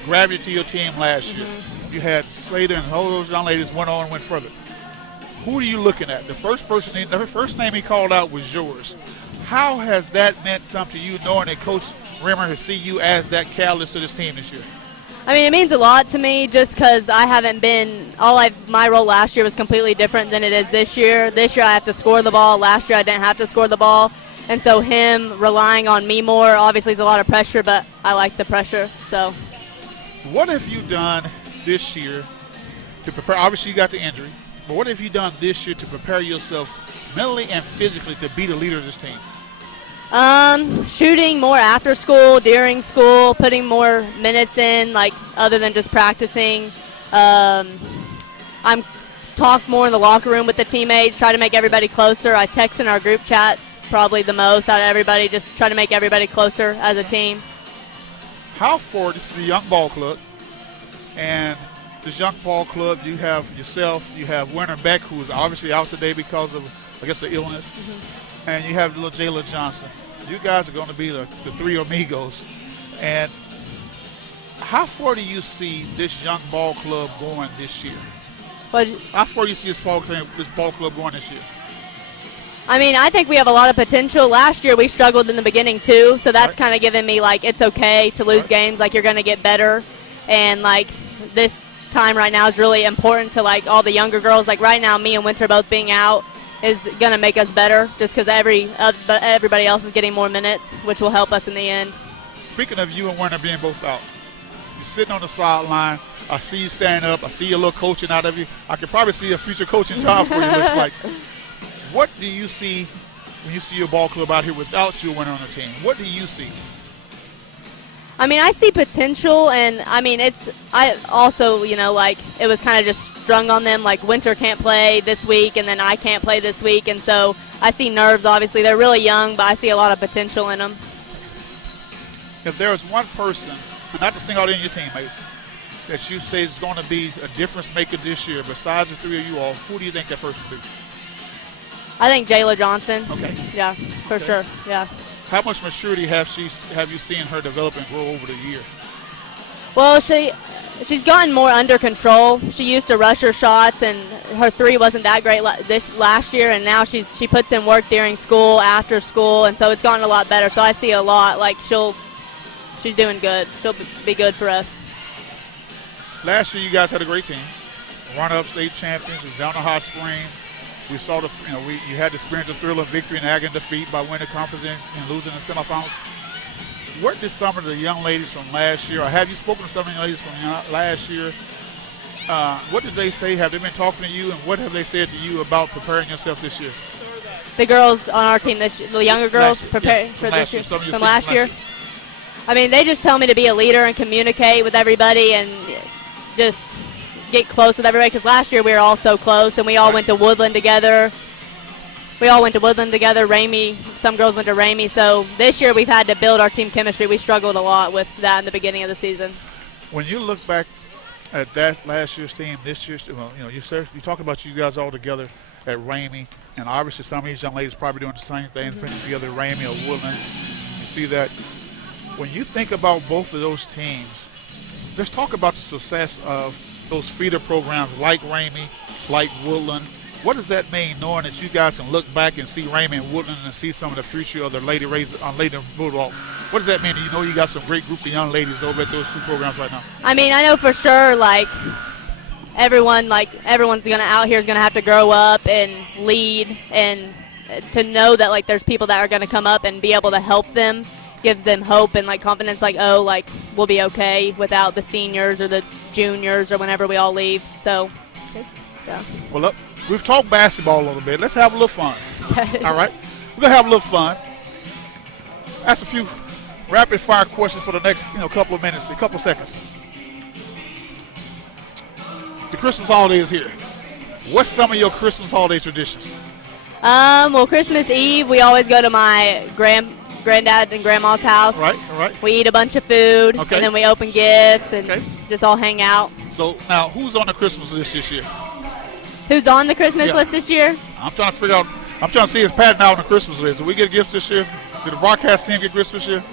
gravity to your team last year. You had Slater and all those young ladies went on and went further. Who are you looking at? The first name he called out was yours. How has that meant something to you, knowing that Coach Rimmer has seen you as that catalyst to this team this year? I mean, it means a lot to me just because I haven't been my role last year was completely different than it is this year. This year I have to score the ball. Last year I didn't have to score the ball. And so him relying on me more obviously is a lot of pressure, but I like the pressure. So what have you done this year to prepare? Obviously you got the injury, but what have you done this year to prepare yourself mentally and physically to be the leader of this team? Shooting more after school, during school, putting more minutes in, other than just practicing. I'm talk more in the locker room with the teammates, try to make everybody closer. I text in our group chat probably the most out of everybody, just try to make everybody closer as a team. How far, this is the Young Ball Club, and this Young Ball Club, you have yourself, you have Werner Beck, who is obviously out today because of, the illness. And you have little Jayla Johnson. You guys are going to be the three amigos. And how far do you see this young ball club going this year? How far do you see this ball club going this year? I mean, I think we have a lot of potential. Last year we struggled in the beginning too, so that's kind of given me it's okay to lose games. You're going to get better. And this time right now is really important to all the younger girls. Right now, me and Winter both being out is going to make us better just because everybody else is getting more minutes, which will help us in the end. Speaking of you and Werner being both out, you're sitting on the sideline. I see you standing up. I see a little coaching out of you. I could probably see a future coaching job for you, looks like. What do you see when you see your ball club out here without you winning on the team? What do you see? I mean, I see potential, and I mean, I also, it was kind of just strung on them, Winter can't play this week, and then I can't play this week, and so I see nerves, obviously. They're really young, but I see a lot of potential in them. If there was one person, not to single out any of your teammates, that you say is going to be a difference maker this year, besides the three of you all, who do you think that person would be? I think Jayla Johnson. Okay. Yeah, for sure, yeah. How much maturity have you seen her develop and grow over the year? Well, she's gotten more under control. She used to rush her shots, and her three wasn't that great this last year, and now she puts in work during school, after school, and so it's gotten a lot better. So I see a lot. She's doing good. She'll be good for us. Last year you guys had a great team. Run-up state champions, was down to Hot Springs. We saw you had the experience of thrill of victory and agony defeat by winning the conference and losing the semifinals. What did some of the young ladies from last year, or have you spoken to some of the young ladies from last year? What did they say? Have they been talking to you, and what have they said to you about preparing yourself this year? The girls on our team, the younger girls, preparing for this year, from last year. I mean, they just tell me to be a leader and communicate with everybody and just get close with everybody, because last year we were all so close, and we all went to Woodland together. Ramey, some girls went to Ramey. So this year we've had to build our team chemistry. We struggled a lot with that in the beginning of the season. When you look back at that last year's team, this year's, you talk about you guys all together at Ramey, and obviously some of these young ladies probably doing the same thing, putting together at Ramey or Woodland. You see that. When you think about both of those teams, let's talk about the success of those feeder programs like Ramey, like Woodland. What does that mean, knowing that you guys can look back and see Ramey and Woodland and see some of the future of the Lady Bulldogs? What does that mean? You know you got some great group of young ladies over at those two programs right now. I mean, I know for sure, everyone's out here is gonna have to grow up and lead, and to know that there's people that are gonna come up and be able to help them gives them hope and confidence. We'll be okay without the seniors or the juniors or whenever we all leave. So, yeah. Well, look, we've talked basketball a little bit. Let's have a little fun. All right, we're gonna have a little fun. Ask a few rapid fire questions for the next couple of minutes, a couple of seconds. The Christmas holiday is here. What's some of your Christmas holiday traditions? Well, Christmas Eve, we always go to my granddad and grandma's house. Right. We eat a bunch of food, and then we open gifts and just all hang out. So now, who's on the Christmas list this year? Who's on the Christmas list this year? I'm trying to see if Pat now on the Christmas list. Do we get gifts this year? Did the broadcast team get gifts this year?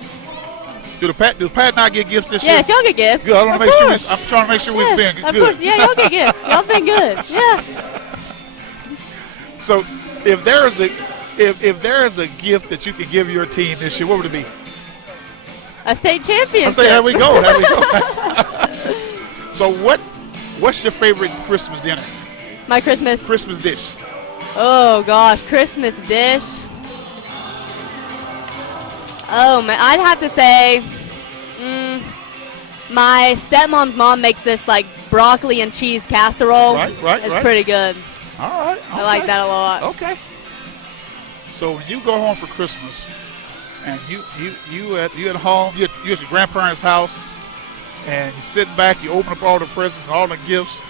Do Pat not get gifts this year? Yes, y'all get gifts. Good. I'm trying to make sure we're being good. Of course, yeah, y'all get gifts. Y'all been good. Yeah. So, if there is a gift that you could give your team this year, what would it be? A state championship. There we go. So, what's your favorite Christmas dinner? My Christmas dish. Oh gosh, Christmas dish. Oh man, I'd have to say, my stepmom's mom makes this broccoli and cheese casserole. Right. It's pretty good. All right. I like that a lot. Okay. So when you go home for Christmas, and you at home, you at your grandparents' house, and you sit back, you open up all the presents and all the gifts.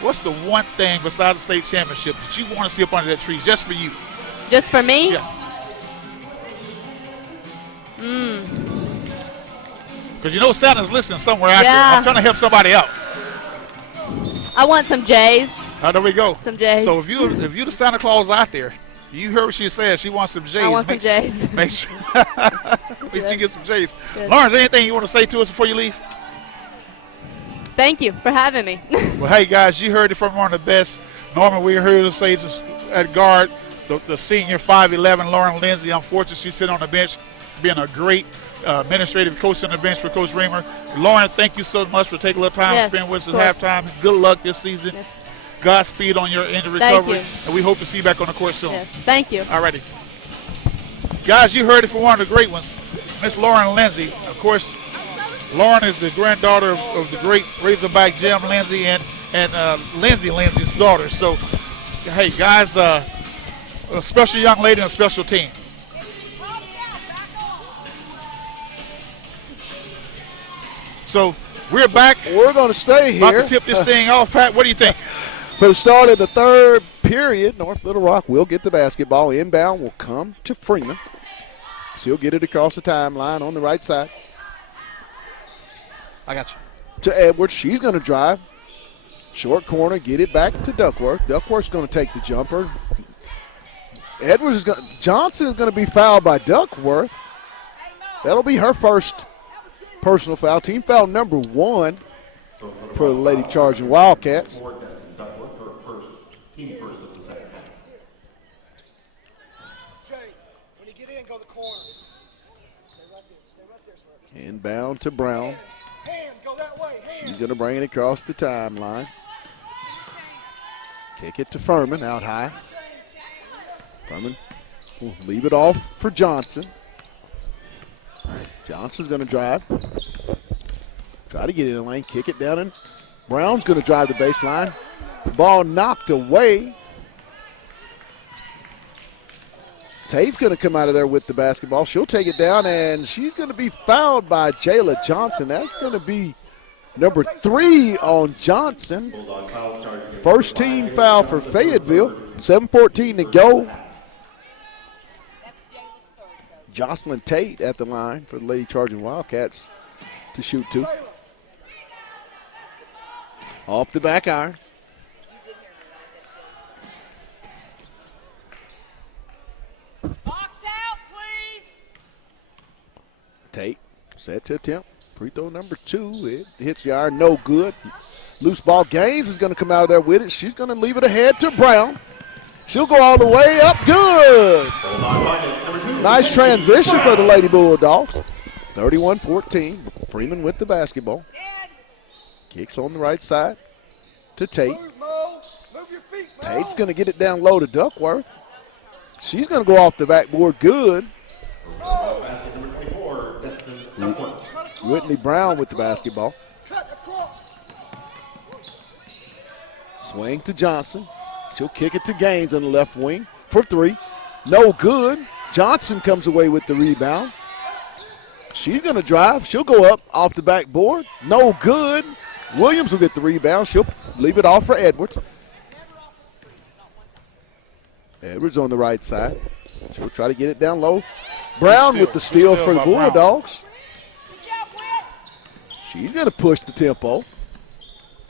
What's the one thing besides the state championship that you want to see up under that tree, just for you? Just for me? Yeah. Because Santa's listening somewhere out there. I'm trying to help somebody out. I want some J's. There we go. Some J's. So if you the Santa Claus out there, you heard what she said. She wants some J's. I want some J's. Make sure you get some J's. Yes. Lawrence, anything you want to say to us before you leave? Thank you for having me. Well, hey, guys, you heard it from one of the best. Norman, we're here to say at guard, the senior 5'11", Lauren Lindsay. Unfortunately, she's sitting on the bench, being a great administrative coach on the bench for Coach Reamer. Lauren, thank you so much for taking a little time to spend with us at halftime. Good luck this season. Yes. Godspeed on your injury recovery. And we hope to see you back on the court soon. Yes. Thank you. All righty. Guys, you heard it from one of the great ones, Miss Lauren Lindsay. Of course, Lauren is the granddaughter of the great Razorback Jim Lindsay and Lindsay Lindsay's daughter. So, hey, guys, a special young lady and a special team. So, we're back. We're going to stay here. About to tip this thing off, Pat. What do you think? For the start of the third period, North Little Rock will get the basketball. Inbound will come to Freeman. She'll get it across the timeline on the right side. I got you. To Edwards. She's going to drive. Short corner, get it back to Duckworth. Duckworth's going to take the jumper. Johnson is going to be fouled by Duckworth. That'll be her first personal foul. Team foul number 1 for the Lady Charging Wildcats. Inbound to Brown. She's going to bring it across the timeline. Kick it to Furman out high. Furman will leave it off for Johnson. Johnson's going to drive. Try to get in the lane, kick it down, and Brown's going to drive the baseline. Ball knocked away. Tate's going to come out of there with the basketball. She'll take it down, and she's going to be fouled by Jayla Johnson. That's going to be number 3 on Johnson. First team foul for Fayetteville. 7:14 to go. Jocelyn Tate at the line for the Lady Charging Wildcats to shoot 2. Off the back iron. Box out, please. Tate set to attempt. Free throw number 2. It hits the iron, no good. Loose ball. Gaines is going to come out of there with it. She's going to leave it ahead to Brown. She'll go all the way up. Good. Nice transition for the Lady Bulldogs. 31-14. Freeman with the basketball. Kicks on the right side to Tate. Tate's going to get it down low to Duckworth. She's going to go off the backboard. Good. Whitney Brown with the basketball. Swing to Johnson. She'll kick it to Gaines on the left wing for 3. No good. Johnson comes away with the rebound. She's going to drive. She'll go up off the backboard. No good. Williams will get the rebound. She'll leave it off for Edwards. Edwards on the right side. She'll try to get it down low. Brown with the steal for the Bulldogs. She's going to push the tempo.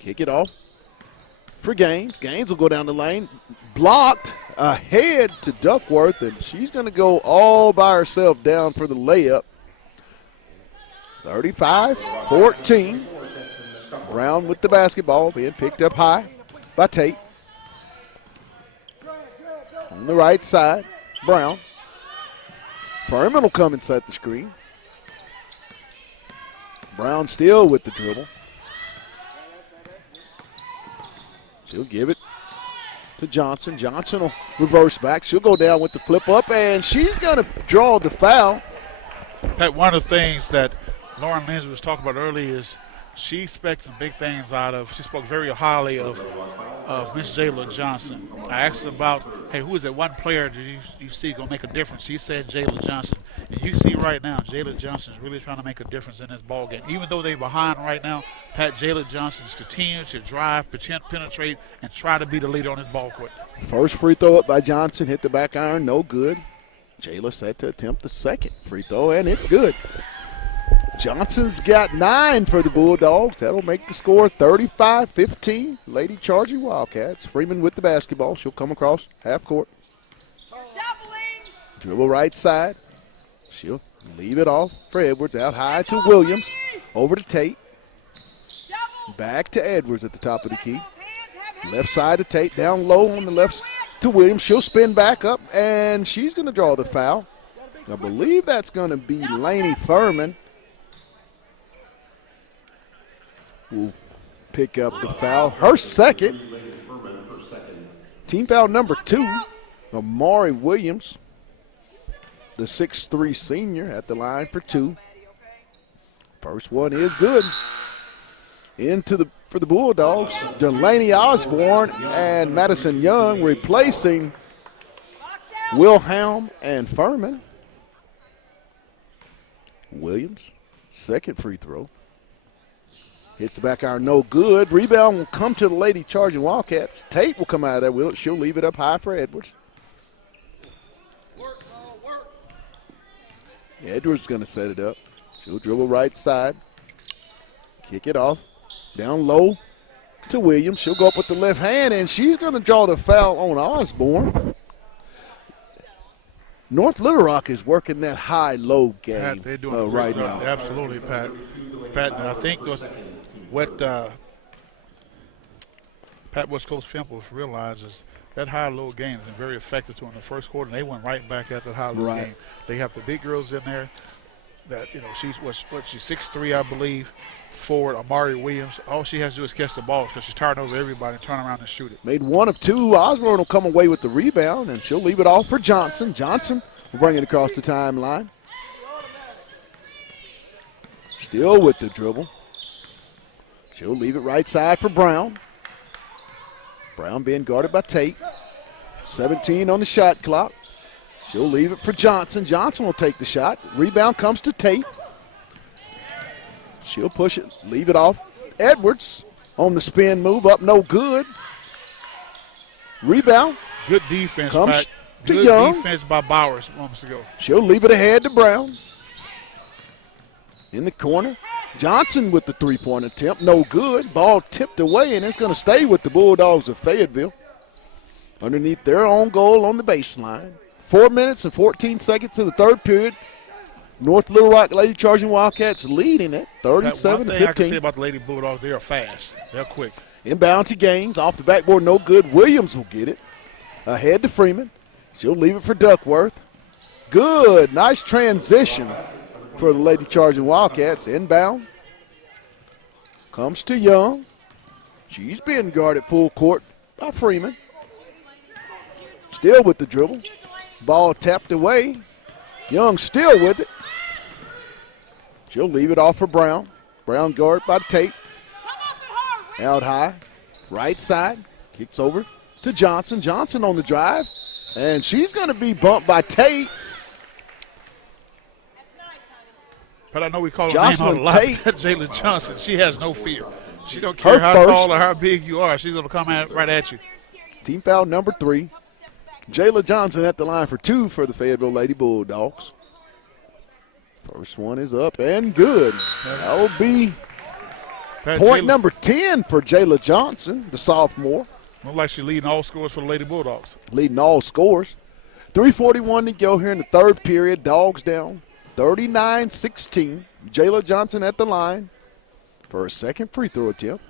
Kick it off for Gaines. Gaines will go down the lane. Blocked ahead to Duckworth, and she's going to go all by herself down for the layup. 35-14. Brown with the basketball, being picked up high by Tate. On the right side, Brown. Furman will come and set the screen. Brown still with the dribble. She'll give it to Johnson. Johnson will reverse back. She'll go down with the flip up, and she's going to draw the foul. Pat, one of the things that Lauren Lindsay was talking about earlier is she expects some big things out of. She spoke very highly of Miss Jayla Johnson. I asked her about, hey, who is that one player that you see going to make a difference? She said Jayla Johnson. And you see right now, Jayla Johnson is really trying to make a difference in this ball game. Even though they're behind right now, Pat, Jayla Johnson is continuing to drive, penetrate, and try to be the leader on this ball court. First free throw up by Johnson, hit the back iron, no good. Jayla set to attempt the second free throw, and it's good. Johnson's got 9 for the Bulldogs. That'll make the score 35-15. Lady Charging Wildcats. Freeman with the basketball. She'll come across half court. Dribble right side. She'll leave it off for Edwards. Out high to Williams. Over to Tate. Back to Edwards at the top of the key. Left side to Tate. Down low on the left to Williams. She'll spin back up, and she's going to draw the foul. I believe that's going to be Lainey Furman. Will pick up the foul. Her second. Team foul number 2. Amari Williams, the 6'3" senior, at the line for 2. First one is good. For the Bulldogs, Delaney Osborne and Madison Young replacing Wilhelm and Furman. Williams, second free throw. Hits the back iron, no good. Rebound will come to the Lady Charging Wildcats. Tate will come out of there. She'll leave it up high for Edwards. Edwards is going to set it up. She'll dribble right side. Kick it off. Down low to Williams. She'll go up with the left hand, and she's going to draw the foul on Osborne. North Little Rock is working that high-low game Pat, they're doing right now. Absolutely, Pat. Pat, and I think what West Coast Femple realizes that high-low game has been very effective to them in the first quarter, and they went right back at that high-low game. They have the big girls in there. that she's 6'3", I believe. Forward Amari Williams. All she has to do is catch the ball because she's turning over everybody and turn around and shoot it. Made one of two. Osborne will come away with the rebound, and she'll leave it off for Johnson. Johnson will bring it across the timeline. Still with the dribble. She'll leave it right side for Brown. Brown being guarded by Tate. 17 on the shot clock. She'll leave it for Johnson. Johnson will take the shot. Rebound comes to Tate. She'll push it, leave it off. Edwards on the spin move, up no good. Rebound. Good defense. Comes to good Young. Defense by Bowers moments ago. She'll leave it ahead to Brown. In the corner. Johnson with the three-point attempt, no good. Ball tipped away, and it's going to stay with the Bulldogs of Fayetteville. Underneath their own goal on the baseline. 4 minutes and 14 seconds to the third period. North Little Rock Lady Charging Wildcats leading it 37-15. One thing I can say about the Lady Bulldogs, they are fast. They're quick. Inbound to Gaines. Off the backboard, no good. Williams will get it. Ahead to Freeman. She'll leave it for Duckworth. Good. Nice transition for the Lady Charging Wildcats. Inbound. Comes to Young. She's being guarded full court by Freeman. Still with the dribble. Ball tapped away. Young still with it. She'll leave it off for Brown. Brown guard by Tate. Out high. Right side. Kicks over to Johnson. Johnson on the drive. And she's going to be bumped by Tate. But I know we call her Jocelyn name a lot. Tate. Jayla Johnson. She has no fear. She don't care how tall or how big you are. She's going to come right at you. Team foul number 3. Jayla Johnson at the line for 2 for the Fayetteville Lady Bulldogs. First one is up and good. That will be point number 10 for Jayla Johnson, the sophomore. Looks like she's leading all scores for the Lady Bulldogs. Leading all scores. 3:41 to go here in the third period. Dogs down 39-16. Jayla Johnson at the line for a second free throw attempt.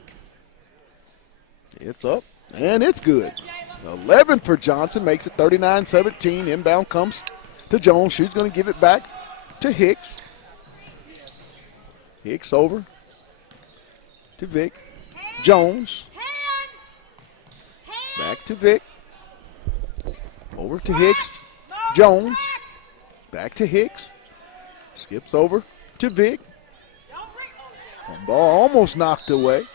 It's up and it's good. 11 for Johnson, makes it 39-17. Inbound comes to Jones. She's going to give it back to Hicks. Hicks over to Vic. Jones. Back to Vic. Over to Hicks. Jones. Back to Hicks. Skips over to Vic. Ball almost knocked away.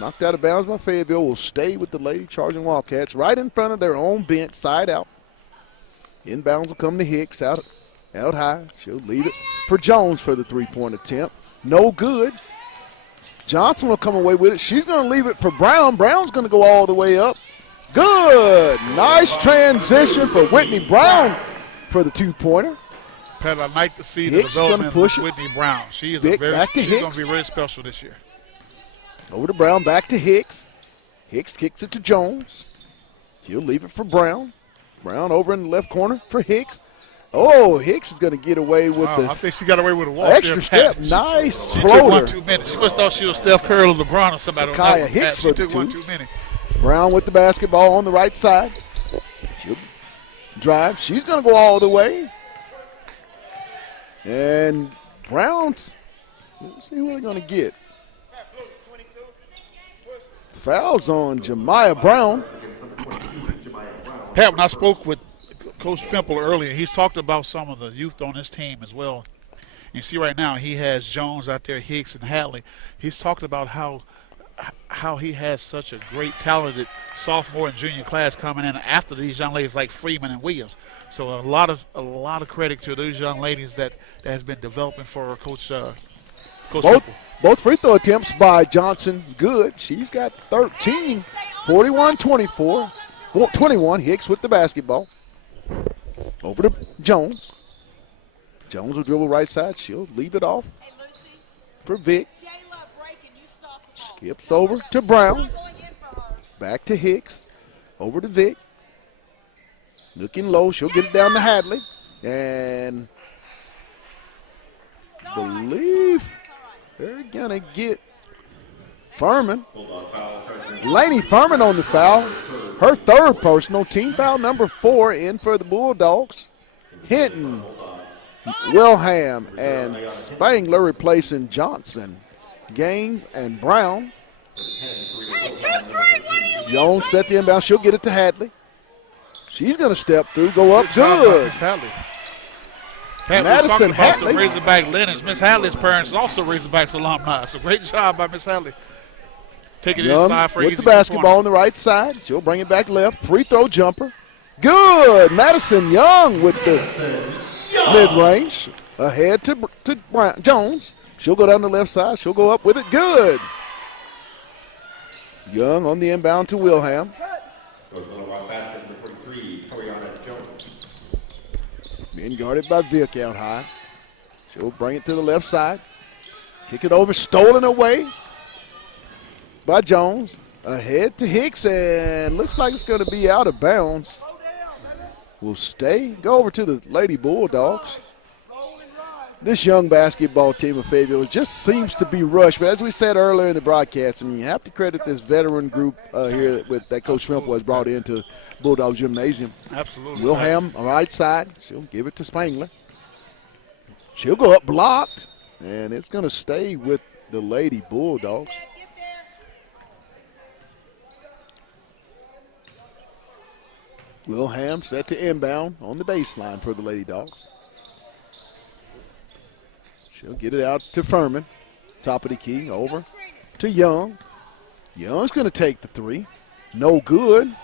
Knocked out of bounds by Fayetteville. Will stay with the Lady Charging Wildcats right in front of their own bench, side out. Inbounds will come to Hicks out high. She'll leave it for Jones for the three-point attempt. No good. Johnson will come away with it. She's going to leave it for Brown. Brown's going to go all the way up. Good. Nice transition for Whitney Brown for the two-pointer. Pat, I'd like to see the development of Whitney Brown. She is she's going to be very special this year. Over to Brown, back to Hicks. Hicks kicks it to Jones. He'll leave it for Brown. Brown over in the left corner for Hicks. Oh, Hicks is going to get away with I think she got away with a walk. Extra step. Nice she floater. Took 1 too many. She must thought she was Steph Curry or LeBron or somebody. Kaya Hicks for the took 1 too many. Brown with the basketball on the right side. She'll drive. She's going to go all the way. And Brown's, let's see who they're going to get. Fouls on Jemiah Brown. Pat, when I spoke with Coach Fimple earlier, he's talked about some of the youth on his team as well. You see right now he has Jones out there, Hicks and Hadley. He's talked about how he has such a great talented sophomore and junior class coming in after these young ladies like Freeman and Williams. So a lot of credit to those young ladies that has been developing for Coach Fimple. Both free throw attempts by Johnson good. She's got 13, 41-24, 21. Hicks with the basketball. Over to Jones. Jones will dribble right side. She'll leave it off for Vic. Skips over to Brown. Back to Hicks. Over to Vic. Looking low. She'll get it down to Hadley. And believe they're going to get Furman. Laney Furman on the foul. Her third personal. Team foul number 4 in for the Bulldogs. Hinton Wilhelm and Spangler replacing Johnson, Gaines and Brown. Jones set the inbound. She'll get it to Hadley. She's going to step through, go up. Good. Madison Hadley. Razorback lineage. Miss Hadley's parents also Razorbacks alumni. So great job by Miss Hadley. Taking it inside for with easy the basketball on the right side. She'll bring it back left. Free throw jumper. Good. Madison Young with the mid-range. Ahead to Brown. Jones. She'll go down the left side. She'll go up with it. Good. Young on the inbound to Wilhelm. Being guarded by Vick out high. She'll bring it to the left side. Kick it over. Stolen away by Jones. Ahead to Hicks, and looks like it's going to be out of bounds. Will stay. Go over to the Lady Bulldogs. This young basketball team of Fayetteville just seems to be rushed. But as we said earlier in the broadcast, I mean, you have to credit this veteran group here with that Coach Fimple has brought into Bulldogs Gymnasium. Absolutely. Wilhelm on the right side. She'll give it to Spangler. She'll go up blocked, and it's going to stay with the Lady Bulldogs. Wilhelm set to inbound on the baseline for the Lady Dogs. She'll get it out to Furman. Top of the key, over to Young. Young's going to take the three. No good.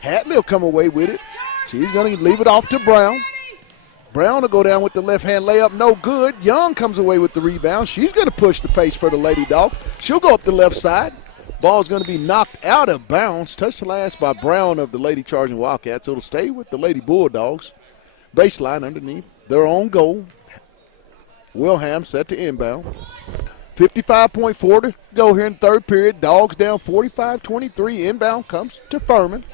Hadley will come away with it. She's going to leave it off to Brown. Brown will go down with the left-hand layup. No good. Young comes away with the rebound. She's going to push the pace for the Lady Dog. She'll go up the left side. Ball's going to be knocked out of bounds. Touched last by Brown of the Lady Charging Wildcats. So it'll stay with the Lady Bulldogs. Baseline underneath their own goal. Wilhelm set to inbound. 55.4 to go here in the third period. Dogs down 45-23. Inbound comes to Furman.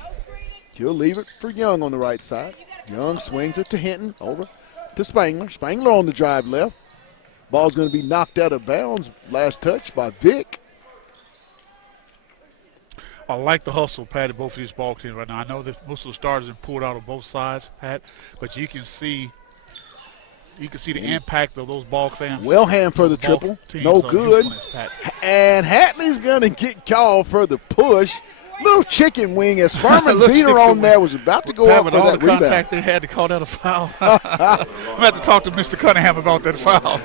He'll leave it for Young on the right side. Young swings it to Hinton. Over to Spangler. Spangler on the drive left. Ball's going to be knocked out of bounds. Last touch by Vick. I like the hustle, Pat, of both of these ball teams right now. I know that most of the starters have pulled out on both sides, Pat, but you can see the impact of those ball fans. Wilhelm for the triple. No good. And Hadley's going to get called for the push. Little chicken wing as Furman beat her on there. Was about to go up for that rebound. Contact they had to call that a foul. I'm going to have to talk to Mr. Cunningham about that foul.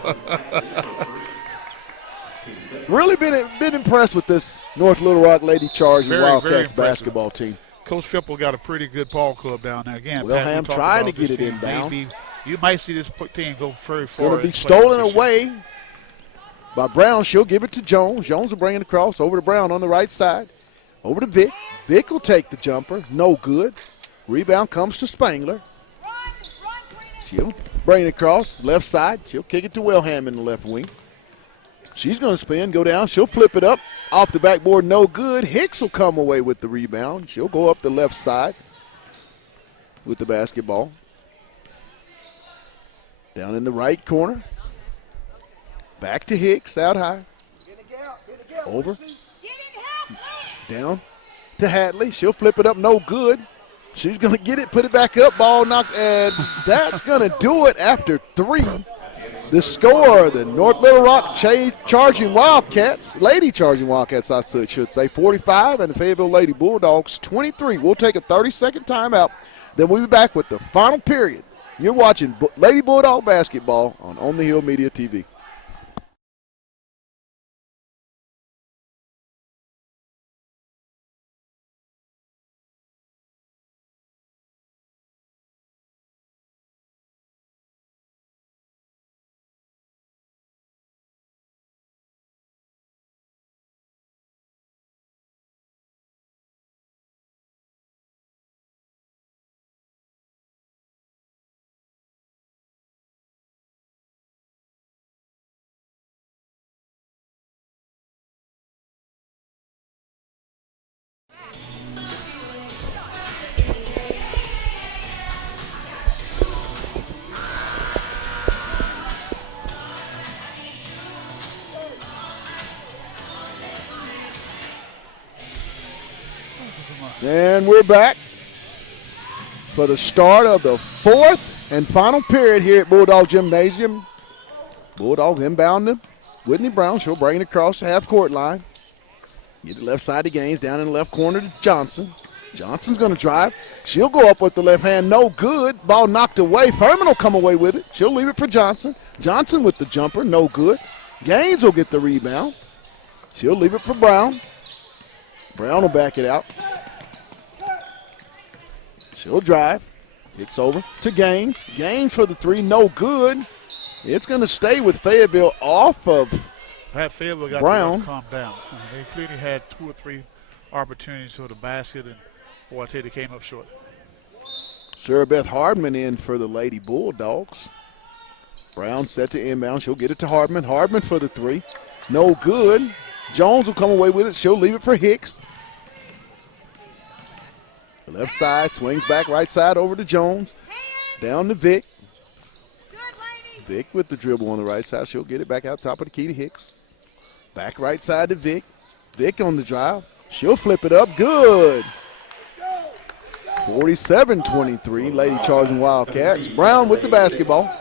Really been impressed with this North Little Rock Lady Charging Wildcats basketball team. Coach Fipple got a pretty good ball club down there. Again, Wilhelm trying to get it inbounds. You might see this team go very far. Going to be stolen away by Brown. She'll give it to Jones. Jones will bring it across over to Brown on the right side. Over to Vick. Vick will take the jumper. No good. Rebound comes to Spangler. She'll bring it across left side. She'll kick it to Wilhelm in the left wing. She's going to spin, go down. She'll flip it up. Off the backboard, no good. Hicks will come away with the rebound. She'll go up the left side with the basketball. Down in the right corner. Back to Hicks, out high. Over. Down to Hadley. She'll flip it up, no good. She's going to get it, put it back up, ball knocked, and that's going to do it after three. The score, the North Little Rock Charging Wildcats, Lady Charging Wildcats, I should say, 45, and the Fayetteville Lady Bulldogs, 23. We'll take a 30-second timeout. Then we'll be back with the final period. You're watching Lady Bulldog basketball on the Hill Media TV. And we're back for the start of the fourth And final period here at Bulldog Gymnasium. Bulldog inbound to Whitney Brown. She'll bring it across the half-court line. Get the left side of Gaines, down in the left corner to Johnson. Johnson's going to drive. She'll go up with the left hand. No good. Ball knocked away. Furman will come away with it. She'll leave it for Johnson. Johnson with the jumper. No good. Gaines will get the rebound. She'll leave it for Brown. Brown will back it out. She'll drive. Kicks over to Gaines. Gaines for the three. No good. It's going to stay with Fayetteville off of Fayetteville got Brown. to calm down. I mean, they clearly had 2 or 3 opportunities for the basket, and boy, I tell you, they came up short. Sarah Beth Hardman in for the Lady Bulldogs. Brown set to inbound. She'll get it to Hardman. Hardman for the three. No good. Jones will come away with it. She'll leave it for Hicks. Left side, swings back right side over to Jones. Down to Vic. Vic with the dribble on the right side. She'll get it back out top of the key to Hicks. Back right side to Vic. Vic on the drive. She'll flip it up. Good. 47-23, Lady Charging Wildcats. Brown with the basketball.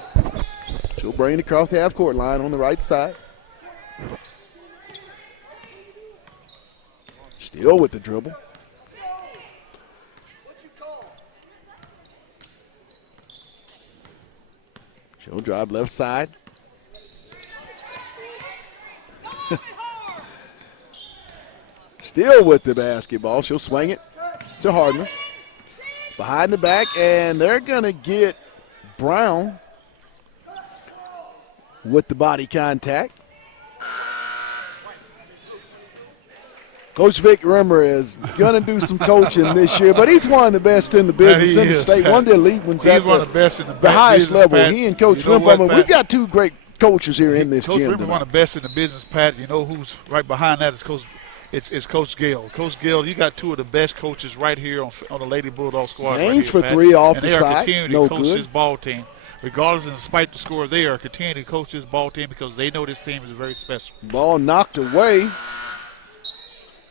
She'll bring it across the half-court line on the right side. Still with the dribble. She'll drive left side. Still with the basketball. She'll swing it to Hardman. Behind the back, and they're going to get Brown with the body contact. Coach Vic Rimmer is going to do some coaching this year, but he's one of the best in the business in the state, one of the elite ones at one of the best in the highest level. Pat. He and Coach You know Rimmer, we've got 2 great coaches here in this Coach gym. Rimmer, one of the best in the business, Pat. You know who's right behind that is Coach. It's Coach Gale. Coach Gale, you got 2 of the best coaches right here on the Lady Bulldog squad. Gaines right here, for 3 off and the they are side. continuing to No coach good. this ball team. Regardless and despite the score, they are continuing to coach this ball team because they know this team is very special. Ball knocked away.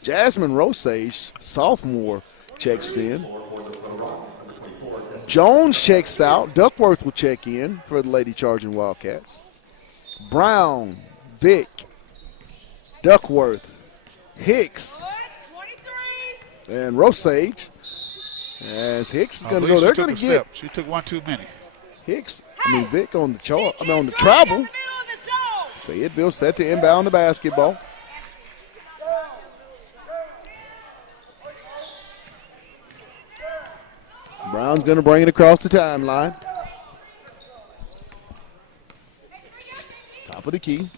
Jasmine Rosage, sophomore, checks in. Jones checks out. Duckworth will check in for the Lady Charging Wildcats. Brown, Vic, Duckworth, Hicks, and Rosage. As Hicks is going to go, they're going to get. She took 1 too many. Vic on the on the travel. Fayetteville set to inbound the basketball. Brown's going to bring it across the timeline. Top of the key.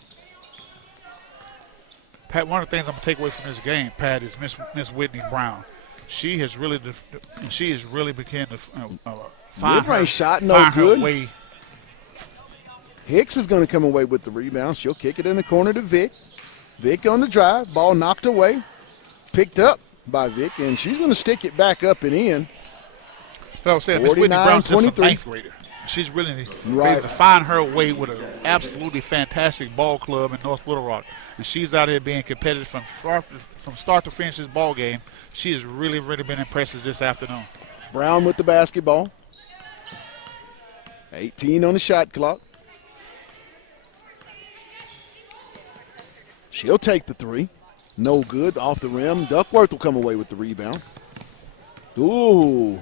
Pat, one of the things I'm going to take away from this game, Pat, is Miss Whitney Brown. She has really began to find Mid-range shot, no find her good. way. Hicks is going to come away with the rebound. She'll kick it in the corner to Vic. Vic on the drive. Ball knocked away. Picked up by Vic, and she's going to stick it back up and in. So I was saying, Miss Whitney Brown's just a 49-23. 9th grader. She's really able to find her way with an absolutely fantastic ball club in North Little Rock. And she's out here being competitive from start to finish this ball game. She has really been impressive this afternoon. Brown with the basketball. 18 on the shot clock. She'll take the 3. No good. Off the rim. Duckworth will come away with the rebound. Ooh.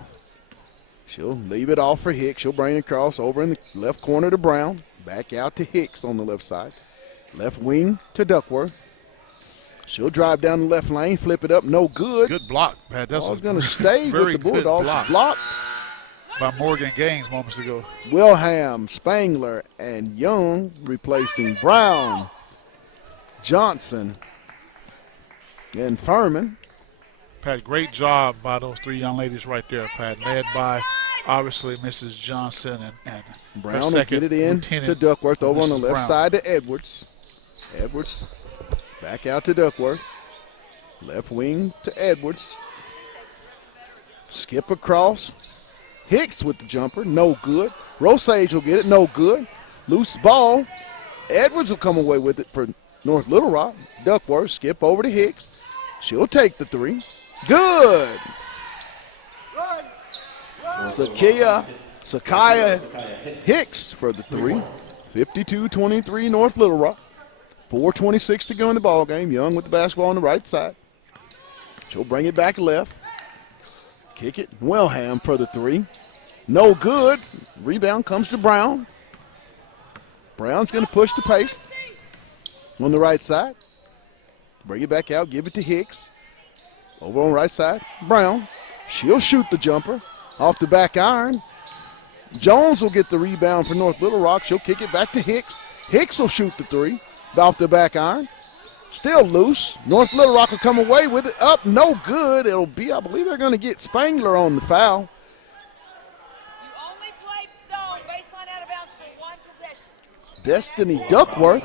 She'll leave it off for Hicks. She'll bring it across over in the left corner to Brown. Back out to Hicks on the left side. Left wing to Duckworth. She'll drive down the left lane, flip it up. No good. Good block, Pat. That's Ball's going to stay with the Bulldogs. Blocked by Morgan Gaines moments ago. Wilhelm, Spangler, and Young replacing Brown, Johnson, and Furman. Pat, great job by those 3 young ladies right there, Pat, led by, obviously, Mrs. Johnson and Brown will get it in to Duckworth over on the left side to Edwards. Edwards back out to Duckworth. Left wing to Edwards. Skip across. Hicks with the jumper, no good. Rosage will get it, no good. Loose ball. Edwards will come away with it for North Little Rock. Duckworth, skip over to Hicks. She'll take the 3. Good. Zakia Sakaya Hicks for the three. 52-23 North Little Rock. 4:26 to go in the ball game. Young with the basketball on the right side. She'll bring it back left. Kick it. Wellham for the three. No good. Rebound comes to Brown. Brown's going to push the pace on the right side. Bring it back out. Give it to Hicks. Over on the right side. Brown. She'll shoot the jumper off the back iron. Jones will get the rebound for North Little Rock. She'll kick it back to Hicks. Hicks will shoot the three off the back iron. Still loose. North Little Rock will come away with it. Up, no good. It'll be, I believe they're going to get Spangler on the foul. You only play zone, baseline out of bounds for one possession. Destiny Duckworth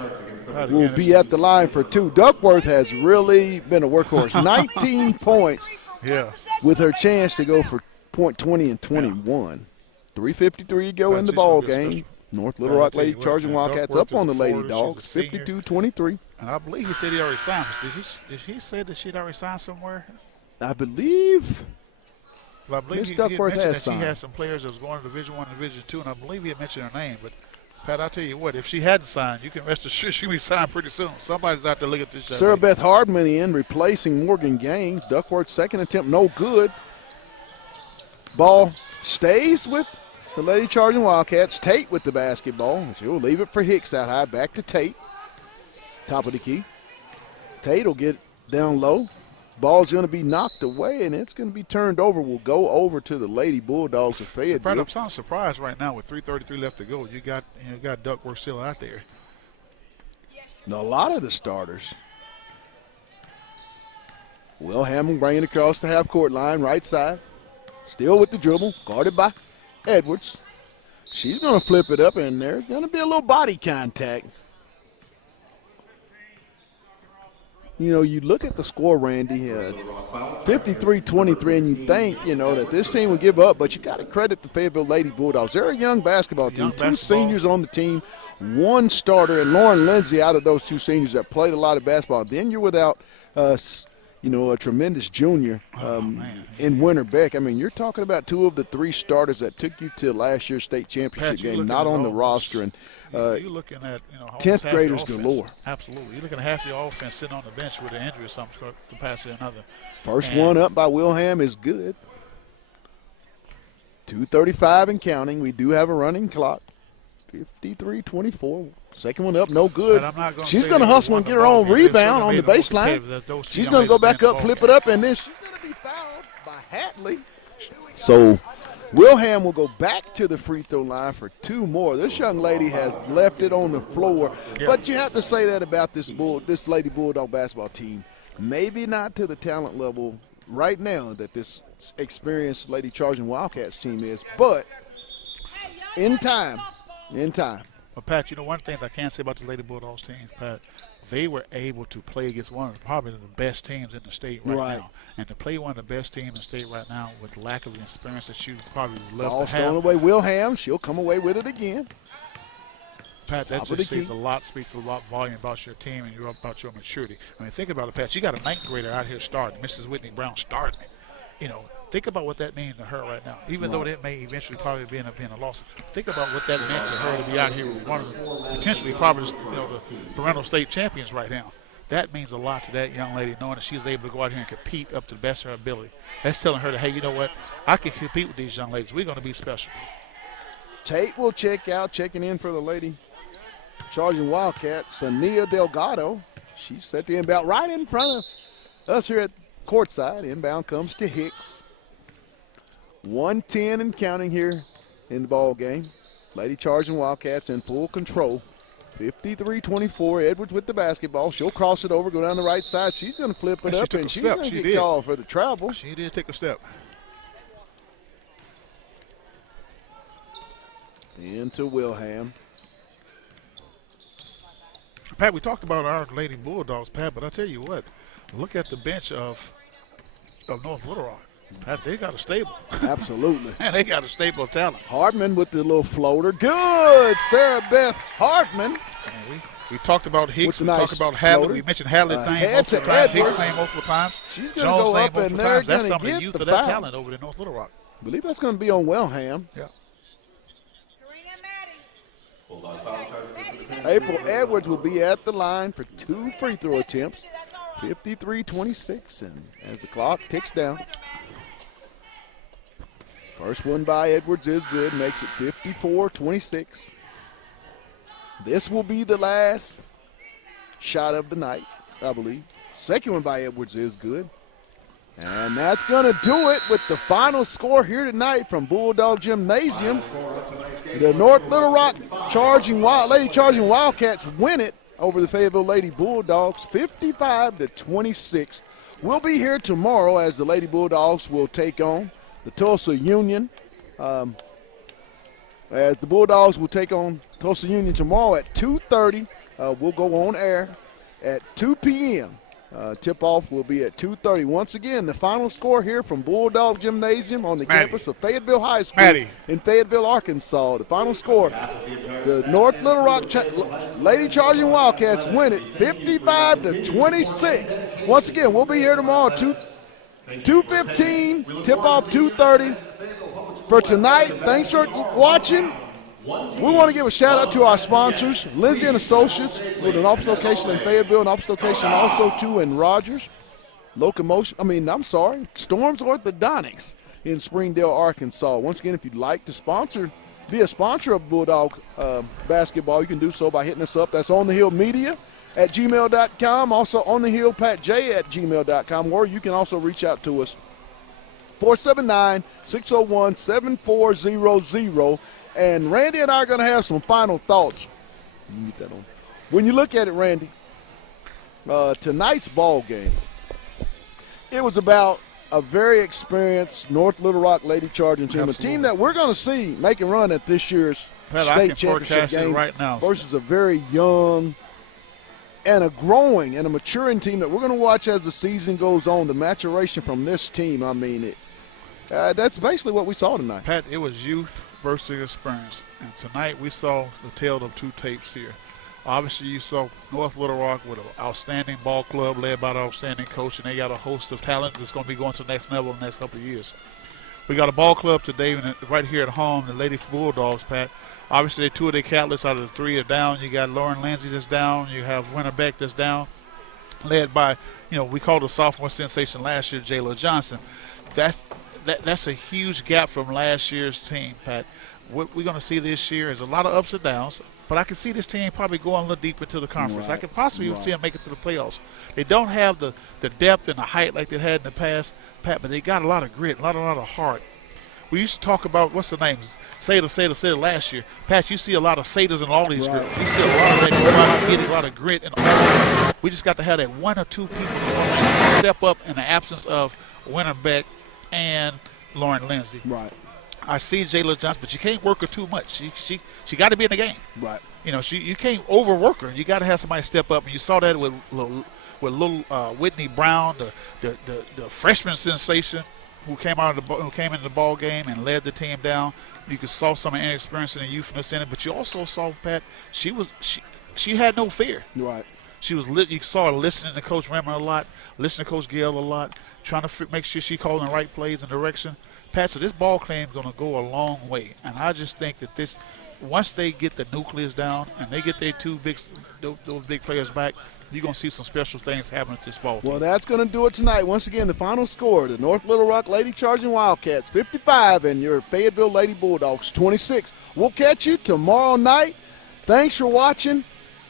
will be at the line for two. Duckworth has really been a workhorse. 19 points with her chance to go for point 20 and 21. 3:53 to go in the ball game. North Little Rock Lady Charging Wildcats up on the Lady Dogs, 52-23. And I believe he said he already signed. Did he say that she'd already signed somewhere? I believe Miss Duckworth has signed. signed. She had some players that was going to Division I and Division II, and I believe he had mentioned her name. But, Pat, I'll tell you what, if she hadn't signed, you can rest assured she'll be signed pretty soon. Somebody's out there looking at this. Sarah Beth Hardman in, replacing Morgan Gaines. Duckworth's second attempt, no good. Ball stays with the Lady Charging Wildcats. Tate with the basketball. She'll leave it for Hicks out high. Back to Tate. Top of the key. Tate will get down low. Ball's going to be knocked away, and it's going to be turned over. We'll go over to the Lady Bulldogs of Fayetteville. I'm sound surprised right now with 3:33 left to go. You got Duckworth still out there. Now, a lot of the starters. Will Hamill bringing it across the half-court line, right side. Still with the dribble, guarded by Edwards. She's going to flip it up, and there's going to be a little body contact. You know, you look at the score, Randy, 53-23, and you think, that this team will give up, but you got to credit the Fayetteville Lady Bulldogs. They're a young basketball team, two seniors on the team, one starter, and Lauren Lindsay out of those two seniors that played a lot of basketball. Then you're without, a tremendous junior in Winter Beck. I mean, you're talking about two of the three starters that took you to last year's state championship game, not on the roster. And you're looking at 10th graders galore. Absolutely. You're looking at half your offense sitting on the bench with an injury or something to pass to another. First one up by Wilhelm is good. 2:35 and counting. We do have a running clock. 53-24. Second one up, no good. She's going to hustle and get her own rebound on the baseline. She's going to go back up, flip it up, and then she's going to be fouled by Hatley. So Wilhelm will go back to the free throw line for two more. This young lady has left it on the floor. But you have to say that about this Lady Bulldog basketball team. Maybe not to the talent level right now that this experienced Lady Charging Wildcats team is, but in time. Well, Pat, one thing I can say about the Lady Bulldogs team, Pat, they were able to play against one of probably the best teams in the state right now. And to play one of the best teams in the state right now with lack of experience that you probably would love Ball to have. stolen away, Wilhelm. She'll come away with it again. Pat, that just speaks a lot volume about your team and about your maturity. I mean, think about it, Pat. You got a ninth grader out here starting, Mrs. Whitney Brown starting. Think about what that means to her right now. Even though that may eventually probably end up being a loss, think about what that meant to her to be out here with one of the potentially probably the parental state champions right now. That means a lot to that young lady, knowing that she's able to go out here and compete up to the best of her ability. That's telling her that, hey, you know what? I can compete with these young ladies. We're going to be special. Tate will check out, checking in for the Lady Charging Wildcats. Sania Delgado. She's set the inbound right in front of us here at courtside. Inbound comes to Hicks. 1:10 and counting here in the ball game. Lady Charging Wildcats in full control. 53-24. Edwards with the basketball. She'll cross it over, go down the right side. She's going to flip it up, and she's going to get called for the travel. She did take a step. Into Wilhelm. Pat, we talked about our Lady Bulldogs, Pat, but I tell you what, look at the bench of North Little Rock. Pat, they got a stable. Absolutely. And they got a stable of talent. Hartman with the little floater. Good, Sarah Beth Hartman. We talked about Hicks. We talked about Hadley. We mentioned Hadley's name multiple times. Hicks' name multiple times. She's going to go up, and they're going to get That's some of the youth of that talent over in North Little Rock. I believe that's going to be on Wilhelm. Yeah. April Edwards will be at the line for 2 free throw attempts. 53-26, and as the clock ticks down. First one by Edwards is good, makes it 54-26. This will be the last shot of the night, I believe. Second one by Edwards is good. And that's going to do it with the final score here tonight from Bulldog Gymnasium. The North Little Rock Lady Charging Wildcats win it over the Fayetteville Lady Bulldogs, 55-26. We'll be here tomorrow as the Lady Bulldogs will take on the Tulsa Union. As the Bulldogs will take on Tulsa Union tomorrow at 2:30. We'll go on air at 2 p.m. Tip-off will be at 2:30. Once again, the final score here from Bulldog Gymnasium on the campus of Fayetteville High School in Fayetteville, Arkansas. The final score, the North Little Rock Lady Charging Wildcats win it 55-26. Once again, we'll be here tomorrow 2:15, tip-off 2:30. For tonight, thanks for watching. We want to give a shout out to our sponsors, Lindsay and Associates, with an office location in Fayetteville, an office location also too in Rogers. Storms Orthodontics in Springdale, Arkansas. Once again, if you'd like to be a sponsor of Bulldog basketball, you can do so by hitting us up. That's onthehillmedia@gmail.com, also onthehillpatj@gmail.com, or you can also reach out to us 479-601-7400. And Randy and I are going to have some final thoughts. Get that on. When you look at it, Randy, tonight's ball game, it was about a very experienced North Little Rock Lady Charging team, Absolutely. a team that we're going to see make a run at this year's state championship game right now versus a very young and a growing and a maturing team that we're going to watch as the season goes on. The maturation from this team, I mean, that's basically what we saw tonight. Pat, it was youth versus experience. And tonight we saw the tale of two tapes here. Obviously, you saw North Little Rock with an outstanding ball club led by an outstanding coach, and they got a host of talent that's going to be going to the next level in the next couple of years. We got a ball club today right here at home, the Lady Bulldogs, Pat. Obviously, two of their catalysts out of the three are down. You got Lauren Lindsay that's down. You have Winter Beck that's down, led by, we called the sophomore sensation last year, Jayla Johnson. That's a huge gap from last year's team, Pat. What we're going to see this year is a lot of ups and downs, but I can see this team probably going a little deeper into the conference. I can possibly see them make it to the playoffs. They don't have the depth and the height like they had in the past, Pat, but they got a lot of grit, a lot of heart. We used to talk about, what's the names, Seda last year. Pat, you see a lot of Sedas in all these groups. You see a lot of that go out and get a lot of grit. We just got to have that one or two people step up in the absence of Winter Beck and Lauren Lindsay. Right. I see Jayla Johnson, but you can't work her too much. She got to be in the game. Right. You can't overwork her. You got to have somebody step up, and you saw that with little Whitney Brown, the freshman sensation who came into the ball game and led the team down. You saw some inexperience and youthfulness in it, but you also saw, Pat, she had no fear. Right. You saw her listening to Coach Remmer a lot, listening to Coach Gale a lot, trying to make sure she calling the right plays and direction. Pat, so this ball claim is going to go a long way, and I just think that once they get the nucleus down and they get those big players back, you're going to see some special things happen at this ball team. Well, that's going to do it tonight. Once again, the final score, the North Little Rock Lady Charging Wildcats 55 and your Fayetteville Lady Bulldogs 26. We'll catch you tomorrow night. Thanks for watching.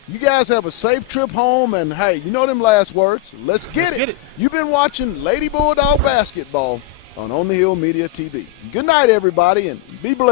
You guys have a safe trip home, and, hey, you know them last words. Let's get it. You've been watching Lady Bulldog Basketball on the Hill Media TV. Good night, everybody, and be blessed.